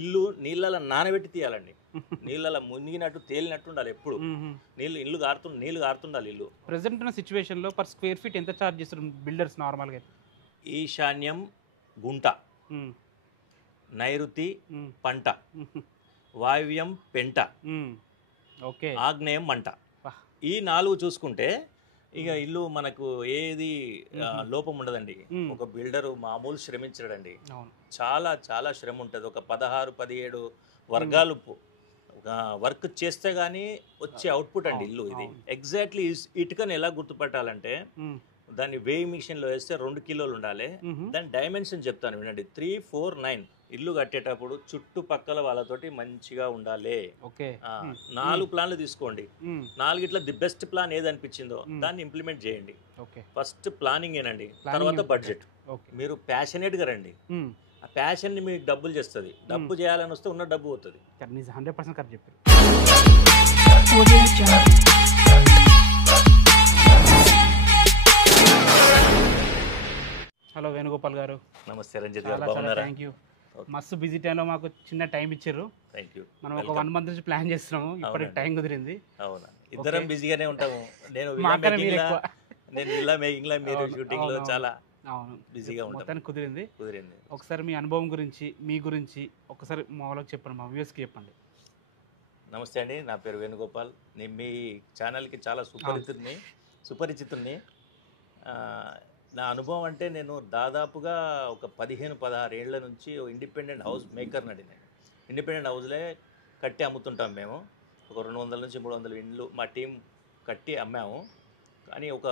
ఇల్లు నీళ్ళలో నానబెట్టి తీయాలండి. నీళ్ళలో మునిగినట్టు తేలినట్టు ఉండాలి ఎప్పుడు. నీళ్ళు కారుతుండాలి ఇల్లు. ప్రెసెంట్ ఉన్న సిచ్యువేషన్లో పర్ స్క్వేర్ ఫీట్ ఎంత ఛార్జ్ చేస్తారు బిల్డర్స్ నార్మల్గా? ఈశాన్యం గుంట, నైరుతి పంట, వాయువ్యం పెంట, ఓకే, ఆగ్నేయం మంట. ఈ 4 చూసుకుంటే ఇక ఇల్లు మనకు ఏది లోపం ఉండదండి. ఒక బిల్డరు మామూలు శ్రమించడండి, చాలా చాలా శ్రమ ఉంటుంది. ఒక 16-17 వర్గాలు వర్క్ చేస్తే గానీ వచ్చే అవుట్పుట్ అండి ఇల్లు ఇది. ఎగ్జాక్ట్లీ ఇటుకని ఎలా గుర్తుపట్టాలంటే దాన్ని వేయింగ్ మిషన్లో వేస్తే 2 కిలోలు ఉండాలి. దాని డైమెన్షన్ చెప్తాను వినండి. 3, 4, 9 ఇల్లు కట్టేటప్పుడు చుట్టుపక్కల వాళ్ళతోటి మంచిగా ఉండాలి. 4 ప్లాన్లు తీసుకోండి. 4 ది బెస్ట్ ప్లాన్ ఏది అనిపించిందో దాన్ని ఇంప్లిమెంట్ చేయండి. ఫస్ట్ ప్లానింగ్ ఏనండి, తర్వాత బడ్జెట్. మీరు ప్యాషనేట్ గా రండి. ఆ ప్యాషన్ ని మీకు డబ్బులు చేస్తుంది. డబ్బు చేయాలని వస్తే ఉన్న డబ్బు పోతుంది. 100% కరెక్ట్ చెప్పారు. హలో వేణుగోపాల్ గారు. నమస్తే రంజిత్ గారు, బాగున్నారా? Thank you. మస్తు బిజీ టైంలో మాకు చిన్న టైం ఇచ్చారు. మనం ఒక 1 మంత్ నుంచి ప్లాన్ చేస్తున్నాము, ఇప్పటికి టైం కుదిరింది. అవునా, ఇద్దరం బిజీగానే ఉంటాము. నేను ఇలా మేకింగ్ లో, మీరు షూటింగ్ లో చాలా బిజీగా ఉంటాను. కుదిరింది. ఒకసారి మీ అనుభవం గురించి, మీ గురించి ఒకసారి మా వాళ్ళకి చెప్పండి, మా వ్యూస్కి చెప్పండి. నమస్తే అండి, నా పేరు వేణుగోపాల్. నేను మీ ఛానల్కి చాలా సుపరిచితుడిని. నా అనుభవం అంటే నేను దాదాపుగా ఒక 15-16 ఏళ్ల నుంచి ఇండిపెండెంట్ హౌస్ మేకర్ నడినాను. ఇండిపెండెంట్ హౌస్లే కట్టి అమ్ముతుంటాం మేము. ఒక 200 నుంచి 300 ఇండ్లు మా టీం కట్టి అమ్మాము. కానీ ఒక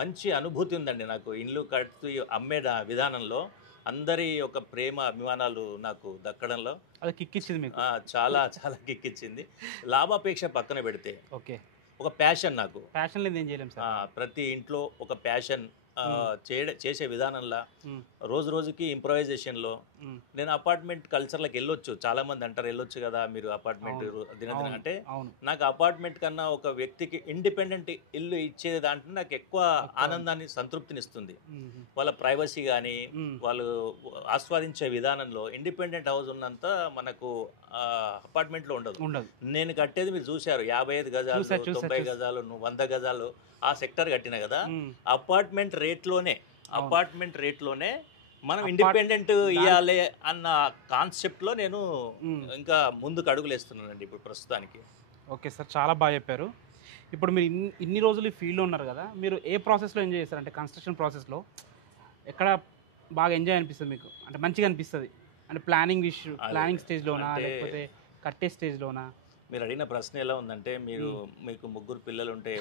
మంచి అనుభూతి ఉందండి నాకు ఇండ్లు కట్టి అమ్మే విధానంలో. అందరి ఒక ప్రేమ అభిమానాలు నాకు దక్కడంలో అది కిక్కిచ్చింది మీకు. చాలా చాలా కిక్కిచ్చింది. లాభాపేక్ష పక్కన పెడితే ఒక ప్యాషన్, నాకు ప్యాషన్ లేదు ఏం చేయలేం సార్. ప్రతి ఇంట్లో ఒక ప్యాషన్ చేసే విధానంలో రోజు రోజుకి ఇంప్రవైజేషన్లో. నేను అపార్ట్మెంట్ కల్చర్లకు వెళ్ళొచ్చు, చాలా మంది అంటారు వెళ్ళొచ్చు కదా మీరు అపార్ట్మెంట్ దినదిన అంటే. నాకు అపార్ట్మెంట్ కన్నా ఒక వ్యక్తికి ఇండిపెండెంట్ ఇల్లు ఇచ్చే దాంట్లో నాకు ఎక్కువ ఆనందాన్ని, సంతృప్తినిస్తుంది. వాళ్ళ ప్రైవసీ కానీ వాళ్ళు ఆస్వాదించే విధానంలో ఇండిపెండెంట్ హౌస్ ఉన్నంత మనకు అపార్ట్మెంట్లో ఉండదు. నేను కట్టేది మీరు చూశారు, 55 గజాలు, 90 గజాలు, 100 గజాలు ఆ సెక్టర్ కట్టిన కదా. అపార్ట్మెంట్ రేట్లోనే మనం ఇండిపెండెంట్ ఇవ్వాలి అన్న కాన్సెప్ట్లో నేను ఇంకా ముందుకు అడుగులేస్తున్నానండి ఇప్పుడు ప్రస్తుతానికి. ఓకే సార్, చాలా బాగా చెప్పారు. ఇప్పుడు మీరు ఇన్ని రోజులు ఈ ఫీల్డ్లో ఉన్నారు కదా, మీరు ఏ ప్రాసెస్లో ఎంజాయ్ చేస్తారు? అంటే కన్స్ట్రక్షన్ ప్రాసెస్లో ఎక్కడ బాగా ఎంజాయ్ అనిపిస్తుంది మీకు? అంటే మంచిగా అనిపిస్తుంది అంటే ప్లానింగ్ స్టేజ్లోనా లేకపోతే కట్టే స్టేజ్లోనా? మీరు అడిగిన ప్రశ్న ఎలా ఉందంటే, మీకు 3 పిల్లలు ఉంటే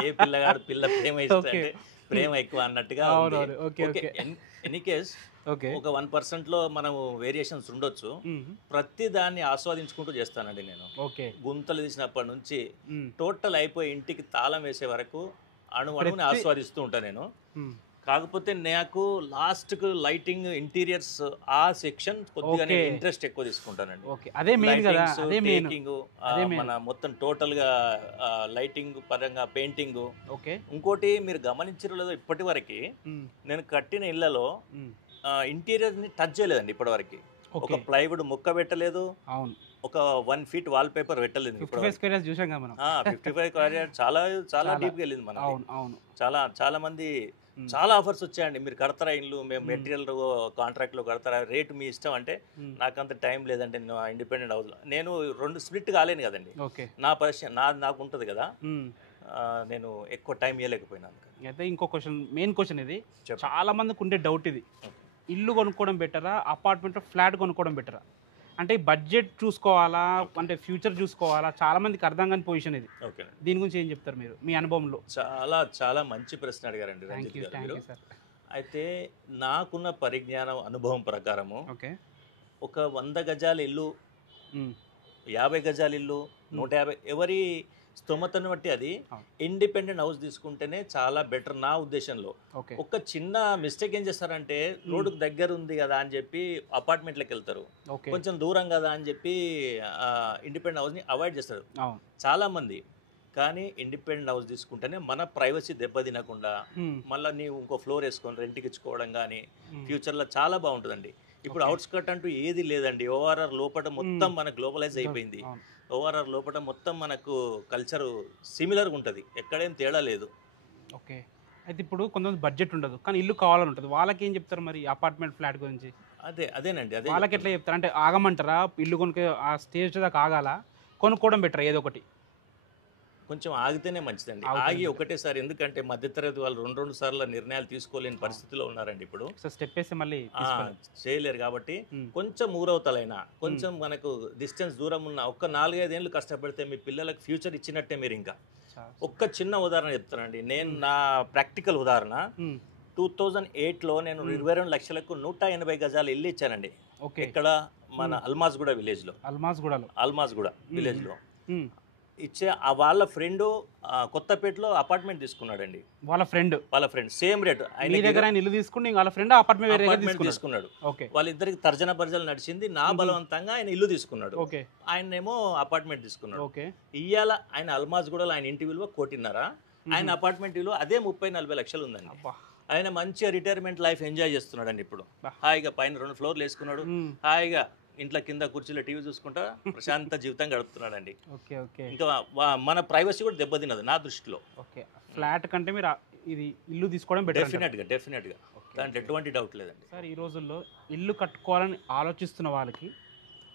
ఏ పిల్లగాడు ప్రేమ ఇస్తే ప్రేమ ఎక్కువ అన్నట్టుగా. ఎనీ కేస్ ఒక 1%లో మనం వేరియేషన్స్ ఉండొచ్చు. ప్రతి దాన్ని ఆస్వాదించుకుంటూ చేస్తానండి నేను. గుంతలు తీసినప్పటి నుంచి టోటల్ అయిపోయి ఇంటికి తాళం వేసే వరకు అణువుని ఆస్వాదిస్తూ ఉంటాను నేను. కాకపోతే నాకు లాస్ట్కు లైటింగ్, ఇంటీరియర్స్ ఆ సెక్షన్ కొద్దిగా ఇంట్రెస్ట్ ఎక్కువ తీసుకుంటానండి. మన మొత్తం టోటల్ గా లైటింగ్ పరంగా, పెయింటింగ్. ఇంకోటి మీరు గమనించరు లేదో, ఇప్పటి వరకు నేను కట్టిన ఇళ్లలో ఇంటీరియర్ ని టచ్ చేయలేదండి ఇప్పటి వరకు. ఒక ప్లైవుడ్ ముక్క పెట్టలేదు, ఒక 1 feet వాల్ పేపర్ పెట్టలేదు. 55 చాలా చాలా డీప్ గా వెళ్ళింది మనకి. చాలా మంది చాలా ఆఫర్స్ వచ్చాయండి, మీరు కడతారా ఇల్లు, మేము మెటీరియల్ కాంట్రాక్ట్ లో కడతారా, రేటు మీ ఇష్టం అంటే. నాకంత టైం లేదంటే నేను ఇండిపెండెంట్ హౌస్ నేను 2 స్ప్లిట్ కాలేను కదండి. నా పరిస్థితి నాకు ఉంటుంది కదా, నేను ఎక్కువ టైం ఇవ్వలేకపోయినాను. అయితే ఇంకో క్వశ్చన్, మెయిన్ క్వశ్చన్ ఇది, చాలా మందికి ఉండే డౌట్ ఇది. ఇల్లు కొనుక్కోవడం బెటరా, అపార్ట్మెంట్ ఫ్లాట్ కొనుక్కోవడం బెటరా? అంటే బడ్జెట్ చూసుకోవాలా, అంటే ఫ్యూచర్ చూసుకోవాలా? చాలా మందికి అర్థం కాని పొజిషన్ ఇది. దీని గురించి ఏం చెప్తారు మీరు మీ అనుభవంలో? చాలా చాలా మంచి ప్రశ్న అడిగారండి రంజిత్ గారు. అయితే నాకున్న పరిజ్ఞానం, అనుభవం ప్రకారము ఒక 100 గజాల ఇల్లు, 50 గజాల ఇల్లు, 150, ఎవరి స్తోమతను బట్టి అది ఇండిపెండెంట్ హౌస్ తీసుకుంటేనే చాలా బెటర్ నా ఉద్దేశంలో. ఒక చిన్న మిస్టేక్ ఏం చేస్తారంటే, రోడ్డుకు దగ్గర ఉంది కదా అని చెప్పి అపార్ట్మెంట్లకు వెళ్తారు, కొంచెం దూరం కదా అని చెప్పి ఇండిపెండెంట్ హౌస్ని అవాయిడ్ చేస్తారు చాలా మంది. కానీ ఇండిపెండెంట్ హౌస్ తీసుకుంటేనే మన ప్రైవసీ దెబ్బతినకుండా మళ్ళీ నీవు ఇంకో ఫ్లోర్ వేసుకొని రెంట్కి ఇచ్చుకోవడం కానీ ఫ్యూచర్లో చాలా బాగుంటుందండి. ఇప్పుడు అవుట్స్కట్ అంటూ ఏది లేదండి. ఓఆర్ఆర్ లోపల మొత్తం మన గ్లోబలైజ్ అయిపోయింది. ఓఆర్ఆర్ లోపల మొత్తం మనకు కల్చర్ సిమిలర్గా ఉంటుంది, ఎక్కడేం తేడా లేదు. ఓకే. అయితే ఇప్పుడు కొంతమంది బడ్జెట్ ఉండదు కానీ ఇల్లు కావాలని ఉంటుంది, వాళ్ళకి ఏం చెప్తారు మరి అపార్ట్మెంట్ ఫ్లాట్ గురించి? అదేనండి, అదే వాళ్ళకి ఎట్లా చెప్తారు? అంటే ఆగమంటారా? ఇల్లు కొనుక్కు ఆ స్టేజ్ దాకా ఆగాల, కొనుక్కోవడం బెటర్ ఏదో ఒకటి? కొంచెం ఆగితేనే మంచిదండి. ఆగి ఒకటేసారి, ఎందుకంటే మధ్యతరగతి వాళ్ళు రెండు సార్లు నిర్ణయాలు తీసుకోలేని పరిస్థితిలో ఉన్నారండి ఇప్పుడు. స్టెప్ వేసి మళ్ళీ చేయలేరు కాబట్టి కొంచెం ఊరవతలైనా, కొంచెం మనకు డిస్టెన్స్ దూరం ఉన్న ఒక్క 4-5 ఏళ్ళు కష్టపడితే మీ పిల్లలకు ఫ్యూచర్ ఇచ్చినట్టే. మీరు ఇంకా ఒక్క చిన్న ఉదాహరణ చెప్తానండి. నేను నా ప్రాక్టికల్ ఉదాహరణ 2008లో నేను 22 లక్షలకు 180 గజాలు ఇల్లు ఇచ్చానండి. ఇక్కడ మన అల్మాజ్గూడ విలేజ్లో. అల్మాజ్గూడ విలేజ్లో ఇచ్చే వాళ్ళ ఫ్రెండ్ కొత్తపేటలో అపార్ట్మెంట్ తీసుకున్నాడండి. వాళ్ళ ఫ్రెండ్ సేమ్ రేట్ అపార్ట్మెంట్ తీసుకున్నాడు. వాళ్ళిద్దరికి తర్జన భర్జన నడిచింది. నా బలవంతంగా ఆయన ఇల్లు తీసుకున్నాడు, ఆయనేమో అపార్ట్మెంట్ తీసుకున్నాడు. ఇవాళ ఆయన అల్మాజ్గూడలో ఆయన ఇంటి విలువ 1.5 కోటి, ఆయన అపార్ట్మెంట్ విలువ అదే 30-40 లక్షలు ఉందండి. ఆయన మంచిగా రిటైర్మెంట్ లైఫ్ ఎంజాయ్ చేస్తున్నాడండి. ఇప్పుడు హాయిగా పైన 2 ఫ్లోర్లు వేసుకున్నాడు, హాయిగా ఇంట్లో కింద కుర్చీలో టీవీ చూసుకుంటా ప్రశాంత జీవితం గడుపుతున్నాడండి. ఇంకా మన ప్రైవసీ కూడా దెబ్బతిన్నది నా దృష్టిలో. ఫ్లాట్ కంటే మీరు ఇది ఇల్లు తీసుకోవడం బెటర్. డెఫినెట్గా దాంట్లో ఎటువంటి డౌట్ లేదండి. సార్, ఈ రోజుల్లో ఇల్లు కట్టుకోవాలని ఆలోచిస్తున్న వాళ్ళకి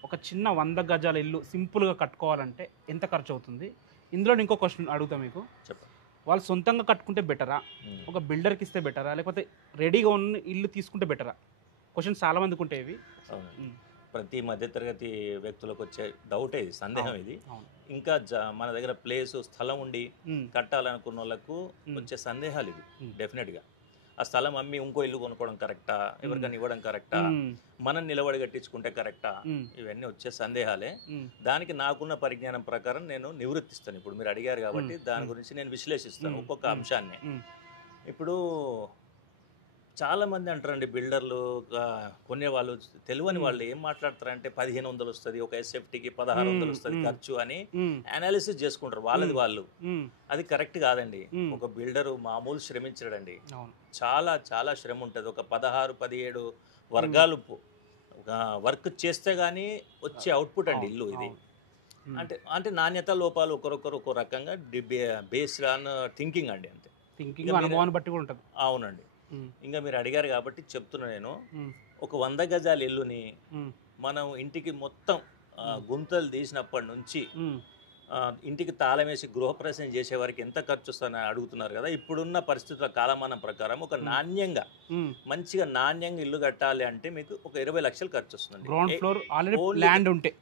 ఒక చిన్న 100 గజాల ఇల్లు సింపుల్గా కట్టుకోవాలంటే ఎంత ఖర్చు అవుతుంది? ఇందులో ఇంకో క్వశ్చన్ అడుగుతా మీకు. చెప్పండి. వాళ్ళు సొంతంగా కట్టుకుంటే బెటరా, ఒక బిల్డర్కి ఇస్తే బెటరా, లేకపోతే రెడీగా ఉన్న ఇల్లు తీసుకుంటే బెటరా? క్వశ్చన్ చాలా మందికి ఉంటాయి. ప్రతి మధ్యతరగతి వ్యక్తులకు వచ్చే డౌటే ఇది, సందేహం ఇది. ఇంకా మన దగ్గర ప్లేసు స్థలం ఉండి కట్టాలనుకున్న వాళ్ళకు వచ్చే సందేహాలు ఇవి. డెఫినెట్గా ఆ స్థలం అమ్మి ఇంకో ఇల్లు కొనుక్కోవడం కరెక్టా, ఎవరికైనా ఇవ్వడం కరెక్టా, మనం నిలబడి కట్టించుకుంటే కరెక్టా, ఇవన్నీ వచ్చే సందేహాలే. దానికి నాకున్న పరిజ్ఞానం ప్రకారం నేను నివృత్తిస్తాను. ఇప్పుడు మీరు అడిగారు కాబట్టి దాని గురించి నేను విశ్లేషిస్తాను ఒక్కొక్క అంశాన్ని. ఇప్పుడు చాలా మంది అంటారండి బిల్డర్లు కొనే వాళ్ళు, తెలియని వాళ్ళు ఏం మాట్లాడతారంటే 1500 వస్తుంది, ఒక ఎస్ఎఫ్టీకి 1600 వస్తుంది ఖర్చు అని అనాలిసిస్ చేసుకుంటారు వాళ్ళది వాళ్ళు. అది కరెక్ట్ కాదండి. ఒక బిల్డరు మామూలు శ్రమించడండి, చాలా చాలా శ్రమ ఉంటుంది. ఒక 16-17 వర్గాలు వర్క్ చేస్తే గానీ వచ్చే అవుట్పుట్ అండి ఇల్లు ఇది. అంటే నాణ్యత లోపాలు ఒకరొకరు ఒక రకంగా బేస్డ్ ఆన్ థింకింగ్ అండి, అంతే. అనుభవాన్ని బట్టి కూడా ఉంటుంది. అవునండి. ఇంకా మీరు అడిగారు కాబట్టి చెప్తున్నా నేను. ఒక 100 గజాల ఇల్లుని మనం ఇంటికి మొత్తం గుంతలు తీసినప్పటి నుంచి ఇంటికి తాళం వేసి గృహప్రవేశం చేసే వారికి ఎంత ఖర్చు వస్తుందని అడుగుతున్నారు కదా. ఇప్పుడున్న పరిస్థితుల కాలమానం ప్రకారం ఒక నాణ్యంగా మంచిగా నాణ్యంగా ఇల్లు కట్టాలి అంటే మీకు ఒక 20 లక్షలు ఖర్చు వస్తుంది. ల్యాండ్ ఉంటే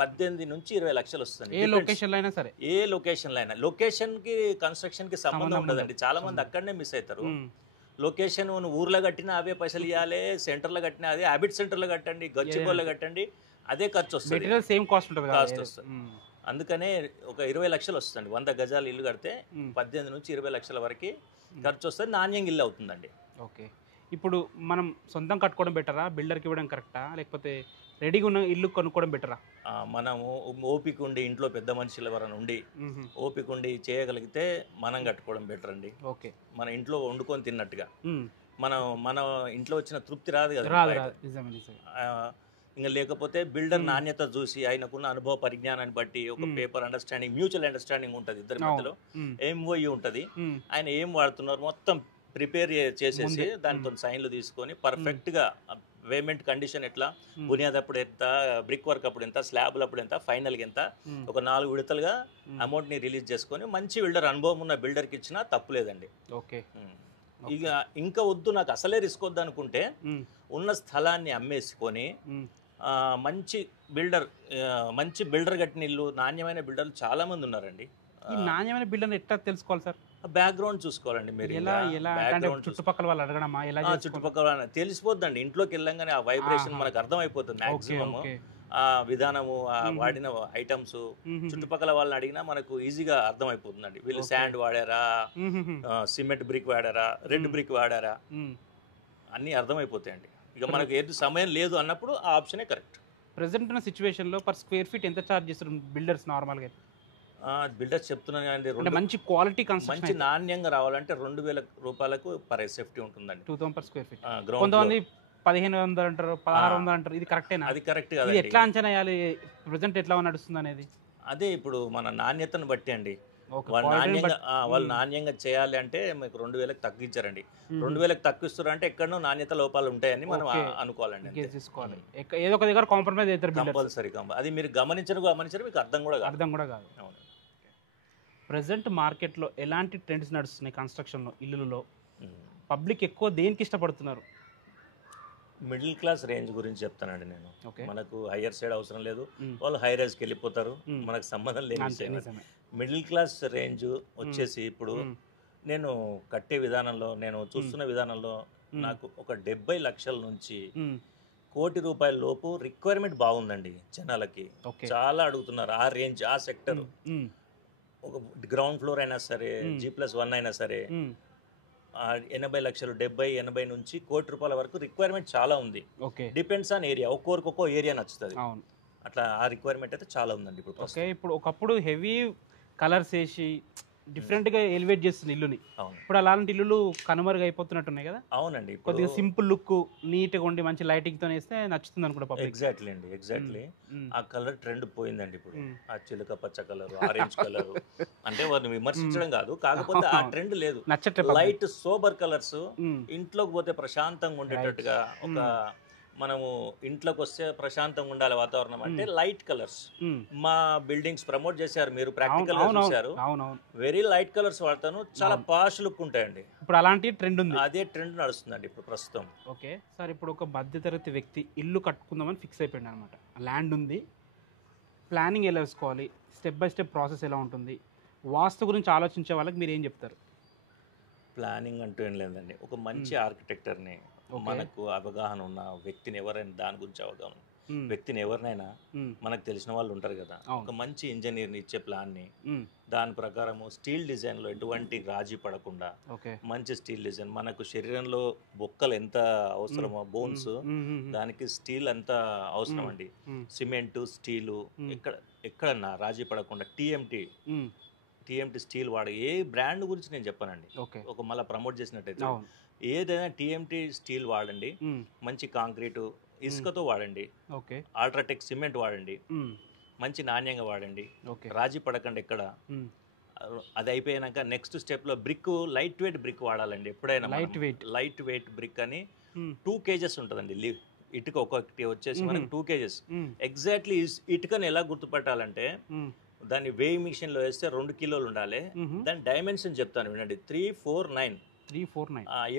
18 నుంచి 20 లక్షలు వస్తుంది. ఏ లొకేషన్లో అయినా. లొకేషన్ కి కన్స్ట్రక్షన్ కి సంబంధం ఉండదండి. చాలా మంది అక్కడనే మిస్ అవుతారు. లొకేషన్ ఊర్లో కట్టినా అవే పైసలు ఇవ్వాలి, సెంటర్లో కట్టినా అదే, హ్యాబిట్ సెంటర్లో కట్టండి, గచ్చిబౌలిలో కట్టండి, అదే ఖర్చు వస్తుంది, సేమ్ కాస్ట్ వస్తుంది. అందుకనే ఒక 20 లక్షలు వస్తుంది. 100 గజాలు ఇల్లు కడితే 18 నుంచి 20 లక్షల వరకు ఖర్చు వస్తుంది. నాణ్యంగా ఇల్లు అవుతుందండి. ఓకే. ఇప్పుడు మనం సొంతం కట్టుకోవడం బెటరా, బిల్డర్కి ఇవ్వడం కరెక్టా, లేకపోతే రెడీగా ఉన్న ఇల్లు కొనుక్కోవడం బెటరా? మనము ఓపిక ఉండి ఇంట్లో పెద్ద మనుషులు ఎవరైనా ఉండి ఓపిక ఉండి చేయగలిగితే మనం కట్టుకోవడం బెటర్ అండి. ఓకే. మన ఇంట్లో వండుకొని తిన్నట్టుగా మన ఇంట్లో వచ్చిన తృప్తి రాదు కదా. ఇంకా లేకపోతే బిల్డర్ నాణ్యత చూసి ఆయనకున్న అనుభవ పరిజ్ఞానాన్ని బట్టి ఒక పేపర్ అండర్స్టాండింగ్, మ్యూచువల్ అండర్స్టాండింగ్ ఉంటుంది ఇద్దరి మధ్యలో, MOU ఉంటుంది. ఆయన ఏం వాడుతున్నారు మొత్తం ప్రిపేర్ చేసేసి దానితో సైన్లు తీసుకొని పర్ఫెక్ట్గా పేమెంట్ కండిషన్ ఎట్లా, బునియాద్ అప్పుడు ఎంత, బ్రిక్ వర్క్ అప్పుడు ఎంత, స్లాబ్లు అప్పుడు ఎంత, ఫైనల్గా ఎంత, ఒక 4 విడతలుగా అమౌంట్ని రిలీజ్ చేసుకొని మంచి బిల్డర్, అనుభవం ఉన్న బిల్డర్కి ఇచ్చినా తప్పులేదండి. ఓకే. ఇక ఇంకా వద్దు నాకు అసలే రిస్క్ వద్దు అనుకుంటే ఉన్న స్థలాన్ని అమ్మేసుకొని మంచి బిల్డర్ కట్టిన ఇల్లు, నాణ్యమైన బిల్డర్లు చాలా మంది ఉన్నారండి. ఈ నాణ్యమైన బిల్డర్ని ఎట్లా తెలుసుకోవాలి సార్? బ్యాక్గ్రౌండ్ చూసుకోవాలండి మీరు. చుట్టుపక్కల వాళ్ళు అడగడమా? చుట్టుపక్కల తెలిసిపోద్దండి. ఇంట్లోకి వెళ్ళంగానే ఆ వైబ్రేషన్ మనకు అర్థమైపోతుంది. మాక్సిమం ఆ విధానము, ఆ వాడిన ఐటమ్స్ చుట్టుపక్కల వాళ్ళని అడిగినా మనకు ఈజీగా అర్థమైపోతుందండి. వీళ్ళు శాండ్ వాడారా, సిమెంట్ బ్రిక్ వాడారా, రెడ్ బ్రిక్ వాడారా, అన్నీ అర్థమైపోతాయండి. ఇక మనకు ఏది సమయం లేదు అన్నప్పుడు ఆ ఆప్షనే కరెక్ట్. ప్రెసెంట్ ఉన్న సిచ్యువేషన్లో పర్ స్క్వేర్ ఫీట్ ఎంత ఛార్జ్ చేస్తారు బిల్డర్స్ నార్మల్గా? బిల్డర్స్ చెప్తున్నాను కానీ మంచి క్వాలిటీ మంచి నాణ్యంగా రావాలంటే 2000 రూపాయలకు పర్ ఎస్ఎఫ్టీ ఉంటుందండి. 2000 పర్ స్క్వేర్ ఫీట్. కొంతమంది 1500 అంటారు, 1600 అంటారు, ఇది కరెక్టేనా? అది కరెక్ట్ ఇది కాదండి. ఎట్లా అంచనా వేయాలి, ప్రజెంట్ ఎట్లా నడుస్తుంది అనేది? అదే ఇప్పుడు మన నాణ్యతను బట్టి అండి. ఓకే, వాళ్ళు క్వాలిటీని నాణ్యంగా బట్టి. వాళ్ళు నాణ్యంగా చేయాలి అంటే మీకు 2000కి తగ్గించారండి. 2000కి తగ్గిస్తారు అంటే ఎక్కడో నాణ్యత లోపాలు ఉంటాయని మనం ఓకే. అనుకోవాలండి. గేజ్ తీసుకోవాలి, ఏదో ఒక దగ్గర కాంప్రమైజ్ అవుతారు బిల్డర్స్. కంపల్సరీ అది మీరు గమనించరు మీకు అర్థం కూడా కాదు. అర్థం కూడా కాదు. అవును. ప్రజెంట్ మార్కెట్లో ఎలాంటి ట్రెండ్స్ నడుస్తున్నాయి కన్స్ట్రక్షన్లో, ఇల్లులలో? ఉమ్. పబ్లిక్ ఎక్కువ దేనికి ఇష్టపడుతున్నారు? మిడిల్ క్లాస్ రేంజ్ గురించి చెప్తానండి నేను. ఓకే. మనకు హయ్యర్ సైడ్ అవసరం లేదు, మ్మ్. వాళ్ళు హై రైజ్కి వెళ్ళిపోతారు, మ్మ్. మనకు సంబంధం లేని అంతే, విషయం. నిజమే. మిడిల్ క్లాస్ రేంజ్ వచ్చేసి ఇప్పుడు మ్మ్. నేను కట్టే విధానంలో, నేను చూస్తున్న విధానంలో నాకు ఒక 70 లక్షల నుంచి మ్మ్. ₹1,00,00,000 లోపు రిక్వైర్మెంట్ బాగుందండి జనాలకి. ఓకే. చాలా అడుగుతున్నారు ఆ రేంజ్, ఆ సెక్టర్. మ్మ్. ఒక గ్రౌండ్ ఫ్లోర్ అయినా సరే, G+1 అయినా సరే, మ్మ్. 80 లక్షలు, 70, 80 నుంచి ₹1,00,00,000 వరకు రిక్వైర్మెంట్ చాలా ఉంది. ఓకే. డిపెండ్స్ ఆన్ ఏరియా, ఒక్కొక్క ఏరియా నచ్చుతుంది. అవును. అట్లా ఆ రిక్వైర్మెంట్ అయితే చాలా ఉందండి ఇప్పుడు ప్రస్తుతం. ఓకే. ఇప్పుడు ఒకప్పుడు హెవీ కలర్స్ వేసి డిఫరెంట్గా ఎలివేట్ చేస్తుంది ఇల్లుని. అవును, ఇప్పుడు అలాంటి ఇల్లులు కనుమరుగు అయిపోతున్నట్టున్నాయి కదా. అవునండి. ఇప్పుడు కొద్దిగా సింపుల్ లుక్, నీట్గా ఉండి మంచి లైటింగ్తో వేస్తే నచ్చుతుంది అనుకుంటా పబ్లిక్. ఎగ్జాక్ట్లీ అండి, ఎగ్జాక్ట్లీ. ఆ కలర్ ట్రెండ్ పోయిందండి ఇప్పుడు. ఆ చిలుక పచ్చ కలర్, ఆరెంజ్ కలర్ అంటే వారిని విమర్శించడం కాదు, కాకపోతే ఆ ట్రెండ్ లేదు. నచ్చట్లే. లైట్ సోబర్ కలర్స్ ఇంట్లోకి పోతే ప్రశాంతంగా ఉండేటట్టుగా, ఒక మనము ఇంట్లోకి వస్తే ప్రశాంతంగా ఉండాలి వాతావరణం అంటే లైట్ కలర్స్. మా బిల్డింగ్స్ ప్రమోట్ చేశారు, మీరు ప్రాక్టికల్ గా చూశారు. అవునవును. వెరీ లైట్ కలర్స్ వాడతాను, చాలా పాష్ లుక్ ఉంటాయండి. ఇప్పుడు అలాంటి ట్రెండ్ ఉంది. అదే ట్రెండ్ నడుస్తుందండి ఇప్పుడు ప్రస్తుతం. ఓకే సార్, ఇప్పుడు ఒక మధ్యతరగతి వ్యక్తి ఇల్లు కట్టుకుందామని ఫిక్స్ అయిపోయింది అనమాట. ల్యాండ్ ఉంది, ప్లానింగ్ ఎలా వేసుకోవాలి, స్టెప్ బై స్టెప్ ప్రాసెస్ ఎలా ఉంటుంది, వాస్తు గురించి ఆలోచించే వాళ్ళకి మీరు ఏం చెప్తారు? ప్లానింగ్ అంటూ ఏం లేదండి, ఒక మంచి ఆర్కిటెక్టర్ని, మనకు అవగాహన ఉన్న వ్యక్తిని, ఎవరైనా దాని గురించి అవగాహన వ్యక్తిని ఎవరినైనా, మనకు తెలిసిన వాళ్ళు ఉంటారు కదా, ఒక మంచి ఇంజనీర్ని ఇచ్చే ప్లాన్ని, దాని ప్రకారము స్టీల్ డిజైన్లో ఎటువంటి రాజీ పడకుండా మంచి స్టీల్ డిజైన్, మనకు శరీరంలో బొక్కలు ఎంత అవసరమో, బోన్స్, దానికి స్టీల్ ఎంత అవసరం అండి. సిమెంటు, స్టీలు, ఎక్కడన్నా రాజీ పడకుండా టీఎంటీ స్టీల్ ఏ బ్రాండ్ గురించి నేను చెప్పానండి, ఒక మళ్ళీ ప్రమోట్ చేసినట్టయితే ఏదైనా టీఎంటీ స్టీల్ వాడండి, మంచి కాంక్రీటు, ఇసుకతో వాడండి, అల్ట్రాటెక్ సిమెంట్ వాడండి, మంచి నాణ్యంగా వాడండి, రాజీ పడకండి ఎక్కడ. అది అయిపోయాక నెక్స్ట్ స్టెప్లో బ్రిక్, లైట్ వెయిట్ బ్రిక్ వాడాలండి ఎప్పుడైనా. లైట్ వెయిట్ బ్రిక్ అని 2 kgs ఉంటుందండి. ఇటుక ఒకటి వచ్చేసి మనకి 2 kgs. ఎగ్జాక్ట్లీ ఇటుకని ఎలా గుర్తుపట్టాలంటే, దాన్ని వేయి మిషన్లో వేస్తే 2 కిలోలు ఉండాలి. దాని డైమెన్షన్ చెప్తాను వినండి, 349.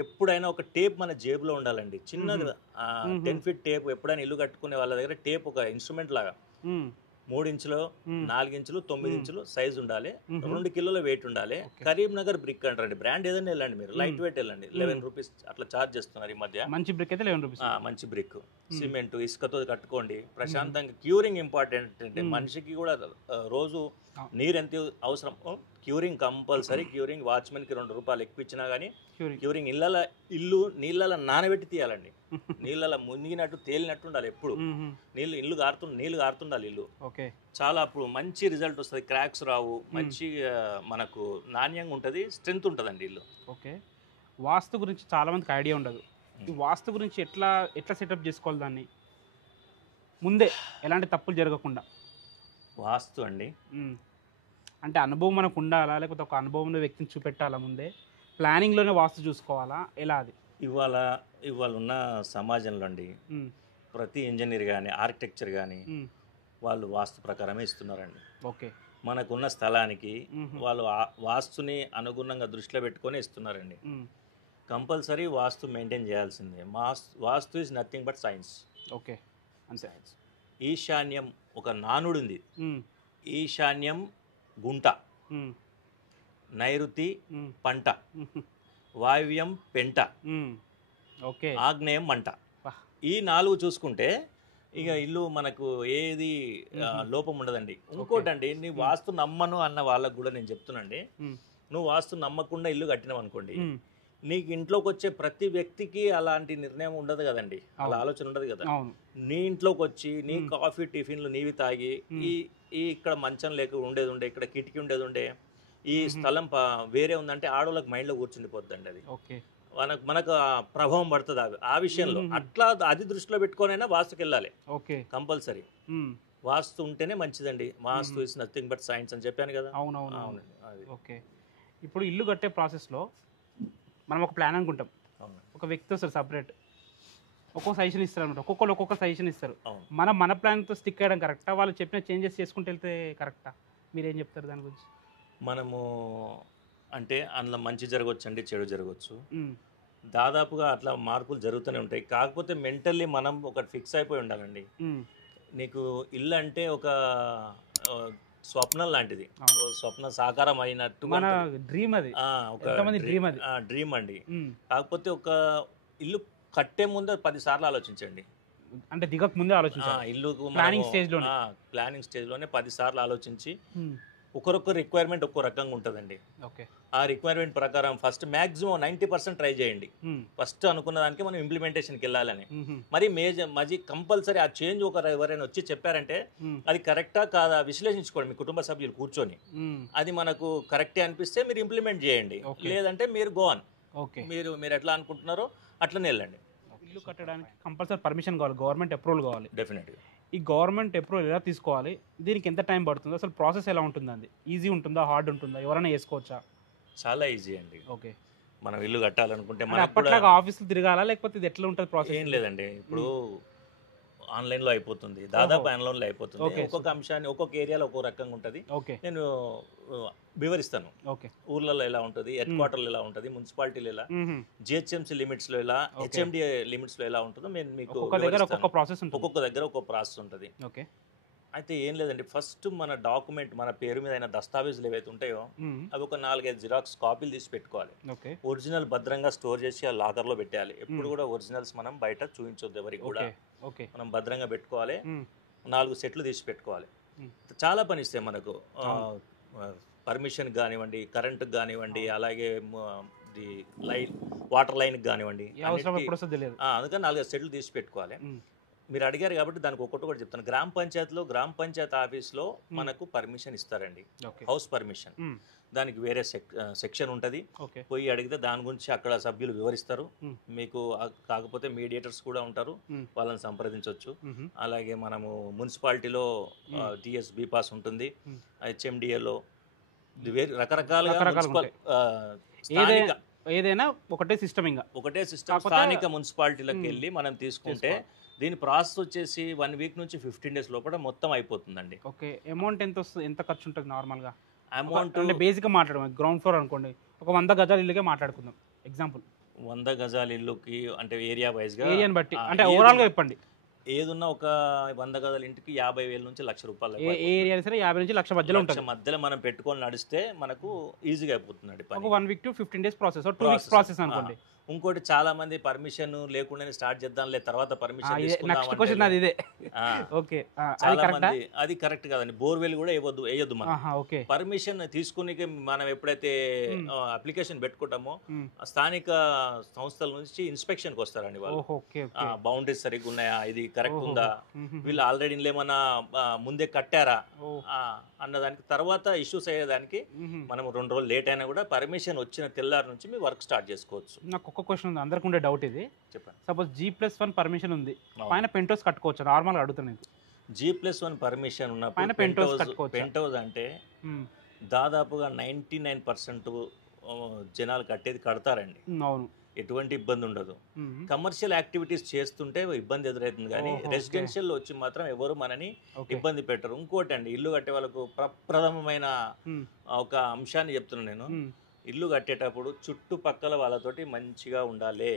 ఎప్పుడైనా ఒక టేప్ మన జేబులో ఉండాలండి, చిన్నది. 10 feet టేప్ ఎప్పుడైనా ఇల్లు కట్టుకునే వాళ్ళ దగ్గర టేప్ ఒక ఇన్స్ట్రుమెంట్ లాగా 3 ఇంచులు, 4 ఇంచులు, 9 ఇంచులు సైజ్ ఉండాలి, 2 కిలోల వెయిట్ ఉండాలి. కరీంనగర్ బ్రిక్ అంటారండి, బ్రాండ్ ఏదైనా వెళ్ళండి మీరు, లైట్ వెయిట్ వెళ్ళండి, ₹11 అట్లా ఛార్జ్ చేస్తున్నారు ఈ మధ్య. మంచి బ్రిక్ అయితే ₹11. మంచి బ్రిక్, సిమెంట్, ఇసుకతో కట్టుకోండి ప్రశాంతంగా. క్యూరింగ్ ఇంపార్టెంట్ అంటే మనిషికి కూడా రోజు నీరు ఎంత అవసరం, క్యూరింగ్ కంపల్సరీ. క్యూరింగ్ వాచ్మెన్కి ₹2 ఎక్కువ ఇచ్చినా కానీ క్యూరింగ్ ఇల్లు నీళ్ళలో నానబెట్టి తీయాలండి. నీళ్ళలో మునిగినట్టు తేలినట్టు ఉండాలి ఎప్పుడు. నీళ్ళు కారుతుండాలి ఇల్లు. చాలా అప్పుడు మంచి రిజల్ట్ వస్తుంది, క్రాక్స్ రావు, మంచి మనకు నాణ్యంగా ఉంటుంది, స్ట్రెంత్ ఉంటుందండి ఇల్లు. ఓకే. వాస్తు గురించి చాలా మందికి ఐడియా ఉండదు. ఈ వాస్తు గురించి ఎట్లా సెటప్ చేసుకోవాలి దాన్ని ముందే, ఎలాంటి తప్పులు జరగకుండా? వాస్తు అండి అంటే అనుభవం మనకు ఉండాలా, లేకపోతే ఒక అనుభవం ఉన్న వ్యక్తిని చూపెట్టాలా ముందే, ప్లానింగ్లోనే వాస్తు చూసుకోవాలా, ఎలా? అది ఇవాళ ఉన్న సమాజంలో అండి ప్రతి ఇంజనీర్ కానీ, ఆర్కిటెక్చర్ కానీ వాళ్ళు వాస్తు ప్రకారమే ఇస్తున్నారండి. ఓకే. మనకున్న స్థలానికి వాళ్ళు వాస్తుని అనుగుణంగా దృష్టిలో పెట్టుకొని ఇస్తున్నారండి. కంపల్సరీ వాస్తు మెయింటైన్ చేయాల్సిందే. Vastu is nothing but science. Okay, science. ఈశాన్యం ఒక నానుడు ఉంది, ఈశాన్యం గుంట, నైరుతి పంట, వాయువ్యం పెంట, ఆగ్నేయం మంట. ఈ 4 చూసుకుంటే ఇక ఇల్లు మనకు ఏది లోపం ఉండదండి. ఇంకోటండి, నీ వాస్తు నమ్మను అన్న వాళ్ళకు కూడా నేను చెప్తున్నాండి, నువ్వు వాస్తు నమ్మకుండా ఇల్లు కట్టినావు అనుకోండి, నీకు ఇంట్లోకి వచ్చే ప్రతి వ్యక్తికి అలాంటి నిర్ణయం ఉండదు కదండి, అలా ఆలోచన ఉండదు కదా. నీ ఇంట్లోకి వచ్చి నీ కాఫీ టిఫిన్లు నీవి తాగి, ఈ ఇక్కడ మంచం లేక ఉండేది ఉండే, ఇక్కడ కిటికీ ఉండేది ఉండే, ఈ స్థలం వేరే ఉందంటే ఆడవాళ్ళకి మైండ్లో కూర్చుండిపోద్దండి అది. మనకు ఆ ప్రభావం పడుతుంది ఆ విషయంలో. అట్లా అది దృష్టిలో పెట్టుకొనైనా వాస్తుకి వెళ్ళాలి ఓకే కంపల్సరీ. వాస్తు ఉంటేనే మంచిదండి. వాస్తు ఇస్ నథింగ్ బట్ సైన్స్ అని చెప్పాను కదా. అవునవును. అవునండి అది. ఓకే. ఇప్పుడు ఇల్లు కట్టే ప్రాసెస్లో మనం ఒక ప్లాన్ అనుకుంటాం, అవును ఒక వ్యక్తి వస్తారు సపరేట్, ఒక్కొక్క సజెషన్ ఇస్తారు అనమాట, ఒక్కొక్కరు ఒక్కొక్క సజెషన్ ఇస్తారు. అవును. మన ప్లాన్తో స్టిక్ అయ్యడం కరెక్టా, వాళ్ళు చెప్పిన చేంజెస్ చేసుకుంటూ వెళ్తే కరెక్టా? మీరేం చెప్తారు దాని గురించి? మనము అంటే అందులో మంచి జరగవచ్చండి, చెడు జరగవచ్చు. దాదాపుగా అట్లా మార్పులు జరుగుతూనే ఉంటాయి. కాకపోతే మెంటల్లీ మనం ఒకటి ఫిక్స్ అయిపోయి ఉండాలండి. నీకు ఇల్లు అంటే ఒక స్వప్నం లాంటిది, స్వప్న సాకారం అయినట్టు మన డ్రీమ్ అది, డ్రీమ్ అండి. కాకపోతే ఒక ఇల్లు కట్టే ముందు 10 సార్లు ఆలోచించండి. అంటే దిగక ముందే ఆలోచించాలి. ఇల్లు ప్లానింగ్ స్టేజ్లోనే 10 సార్లు ఆలోచించి, ఒకరొకరు రిక్వైర్మెంట్ ఒక్కో రకంగా ఉంటుందండి. ఆ రిక్వైర్మెంట్ ప్రకారం ఫస్ట్ మ్యాక్సిమం 90% ట్రై చేయండి. ఫస్ట్ అనుకున్న దానికి మనం ఇంప్లిమెంటేషన్కి వెళ్ళాలని. మరి కంపల్సరీ ఆ చేంజ్ ఎవరైనా వచ్చి చెప్పారంటే అది కరెక్టా కాదా విశ్లేషించుకోండి మీ కుటుంబ సభ్యులు కూర్చొని. అది మనకు కరెక్టే అనిపిస్తే మీరు ఇంప్లిమెంట్ చేయండి, లేదంటే మీరు గో ఆన్. మీరు ఎట్లా అనుకుంటున్నారో అట్లనే వెళ్ళండి. ఇల్లు కట్టడానికి కంపల్సరీ పర్మిషన్ కావాలి, గవర్నమెంట్ అప్రూవల్ కావాలి. డెఫినెట్గా. ఈ గవర్నమెంట్ అప్రూవల్ ఎలా తీసుకోవాలి, దీనికి ఎంత టైం పడుతుంది, అసలు ప్రాసెస్ ఎలా ఉంటుందండి? ఈజీ ఉంటుందా, హార్డ్ ఉంటుందా, ఎవరైనా చేసుకోవచ్చా? చాలా ఈజీ అండి. ఓకే. మనం ఇల్లు కట్టాలనుకుంటే అప్పట్లాగా ఆఫీసులు తిరగాలా, లేకపోతే ఇది ఎట్లా ఉంటుంది ప్రాసెస్? ఏం లేదండి, ఇప్పుడు ఆన్లైన్లో అయిపోతుంది, దాదాపు ఆన్లైన్లో అయిపోతుంది. ఒక్కొక్క అంశాన్ని ఒక్కొక్క ఏరియాలో ఒక్కొక్క రకంగా ఉంటుంది. నేను వివరిస్తాను. ఊర్లలో ఎలా ఉంటుంది, హెడ్ క్వార్టర్లో ఎలా ఉంటుంది, మున్సిపాలిటీలో ఎలా, జిహెచ్ఎంసీ లిమిట్స్లో ఎలా, హెచ్ఎండిఏ లిమిట్స్లో ఎలా ఉంటుందో నేను మీకు ఒక్కొక్క దగ్గర ఒక్కొక్క ప్రాసెస్ ఉంటుంది. అయితే ఏం లేదండి, ఫస్ట్ మన డాక్యుమెంట్, మన పేరు మీద అయిన దస్తావేజులు ఏవైతే ఉంటాయో అవి ఒక 4-5 జిరాక్స్ కాపీలు తీసి పెట్టుకోవాలి. ఒరిజినల్ భద్రంగా స్టోర్ చేసి ఆ లాకర్లో పెట్టాలి. ఎప్పుడు కూడా ఒరిజినల్స్ మనం బయట చూపించొద్దు ఎవరికి కూడా. మనం భద్రంగా పెట్టుకోవాలి. 4 సెట్లు తీసి పెట్టుకోవాలి. చాలా పని ఇస్తాయి మనకు. పర్మిషన్ కానివ్వండి, కరెంటుకి కానివ్వండి, అలాగే వాటర్ లైన్కి కానివ్వండి, అందుకని 4 సెట్లు తీసి పెట్టుకోవాలి. మీరు అడిగారు కాబట్టి దానికి ఒక్కటి కూడా చెప్తాను. గ్రామ పంచాయత్ ఆఫీస్లో మనకు పర్మిషన్ ఇస్తారండి, హౌస్ పర్మిషన్. దానికి వేరే సెక్షన్ ఉంటుంది. పోయి అడిగితే దాని గురించి అక్కడ సభ్యులు వివరిస్తారు మీకు. కాకపోతే మీడియేటర్స్ కూడా ఉంటారు, వాళ్ళని సంప్రదించవచ్చు. అలాగే మనము మున్సిపాలిటీలో టిఎస్ బి పాస్ ఉంటుంది, హెచ్ఎండిఏలో రకరకాలుగా ఏదైనా ఒకటే సిస్టమ్, స్థానిక మున్సిపాలిటీలకు వెళ్ళి మనం తీసుకుంటే దీని ప్రాసెస్ వచ్చేసి 1 వీక్ నుంచి 15 డేస్ లోపల మొత్తం అయిపోతుందండి. ఓకే. అమౌంట్ ఎంత ఖర్చు ఉంటుంది నార్మల్గా? అమౌంట్ అంటే బేసిక్గా మాట్లాడడం, గ్రౌండ్ ఫ్లోర్ అనుకోండి, ఒక 100 గజాల ఇల్లుగా మాట్లాడుకుందాం ఎగ్జాంపుల్. 100 గజాల ఇల్లుకి అంటే ఏరియా వైజ్గా, ఏరియాని బట్టి అంటే ఓవరాల్గా చెప్పండి. ఏదున్నా ఒక 100 గజాల ఇంటికి 50,000 నుంచి ₹1,00,000. ఏ ఏరియా సరే 50 నుంచి 1,00,000 మధ్యలో ఉంటుంది. మధ్యలో మనం పెట్టుకొని నడిస్తే మనకు ఈజీగా అయిపోతుందండి. ఒక 1 week to 15 days process, 2 weeks process అనుకోండి. ఇంకోటి చాలా మంది పర్మిషన్ లేకుండానే స్టార్ట్ చేద్దాంలే, తర్వాత పర్మిషన్ అది కరెక్ట్ కాదండి. బోర్వెల్ కూడా వేయొద్దు మనం. పర్మిషన్ తీసుకుని మనం ఎప్పుడైతే అప్లికేషన్ పెట్టుకుంటామో స్థానిక సంస్థల నుంచి ఇన్స్పెక్షన్కి వస్తారండి వాళ్ళు. బౌండరీస్ సరిగ్గా ఉన్నాయా, ఇది కరెక్ట్ ఉందా, వీళ్ళు ఆల్రెడీ ఏమన్నా ముందే కట్టారా అన్నదానికి తర్వాత ఇష్యూస్ అయ్యేదానికి మనం 2 రోజులు లేట్ అయినా కూడా పర్మిషన్ వచ్చిన తెల్లారి నుంచి మీ వర్క్ స్టార్ట్ చేసుకోవచ్చు. నాకు ఒక క్వశ్చన్ ఉంది, అందరికి ఉండే డౌట్ ఇది. చెప్పండి. సపోజ్ G+1 పర్మిషన్ ఉంది, పైన పెంట్ హౌస్ కట్టుకోవచ్చు? నార్మల్గా అడుగుతున్నాను. G+1 పర్మిషన్ ఉన్న పైన పెంట్ హౌస్ అంటే దాదాపుగా 99% జనాలు కడతారండి. అవును, ఎటువంటి ఇబ్బంది ఉండదు. కమర్షియల్ యాక్టివిటీస్ చేస్తుంటే ఇబ్బంది ఎదురవుతుంది, కానీ రెసిడెన్షియల్ వచ్చి మాత్రం ఎవరు మనని ఇబ్బంది పెట్టరు. ఇంకోటి అండి, ఇల్లు కట్టే వాళ్ళకు ప్రప్రథమమైన ఒక అంశాన్ని చెప్తున్నాను నేను. ఇల్లు కట్టేటప్పుడు చుట్టుపక్కల వాళ్ళతోటి మంచిగా ఉండాలి.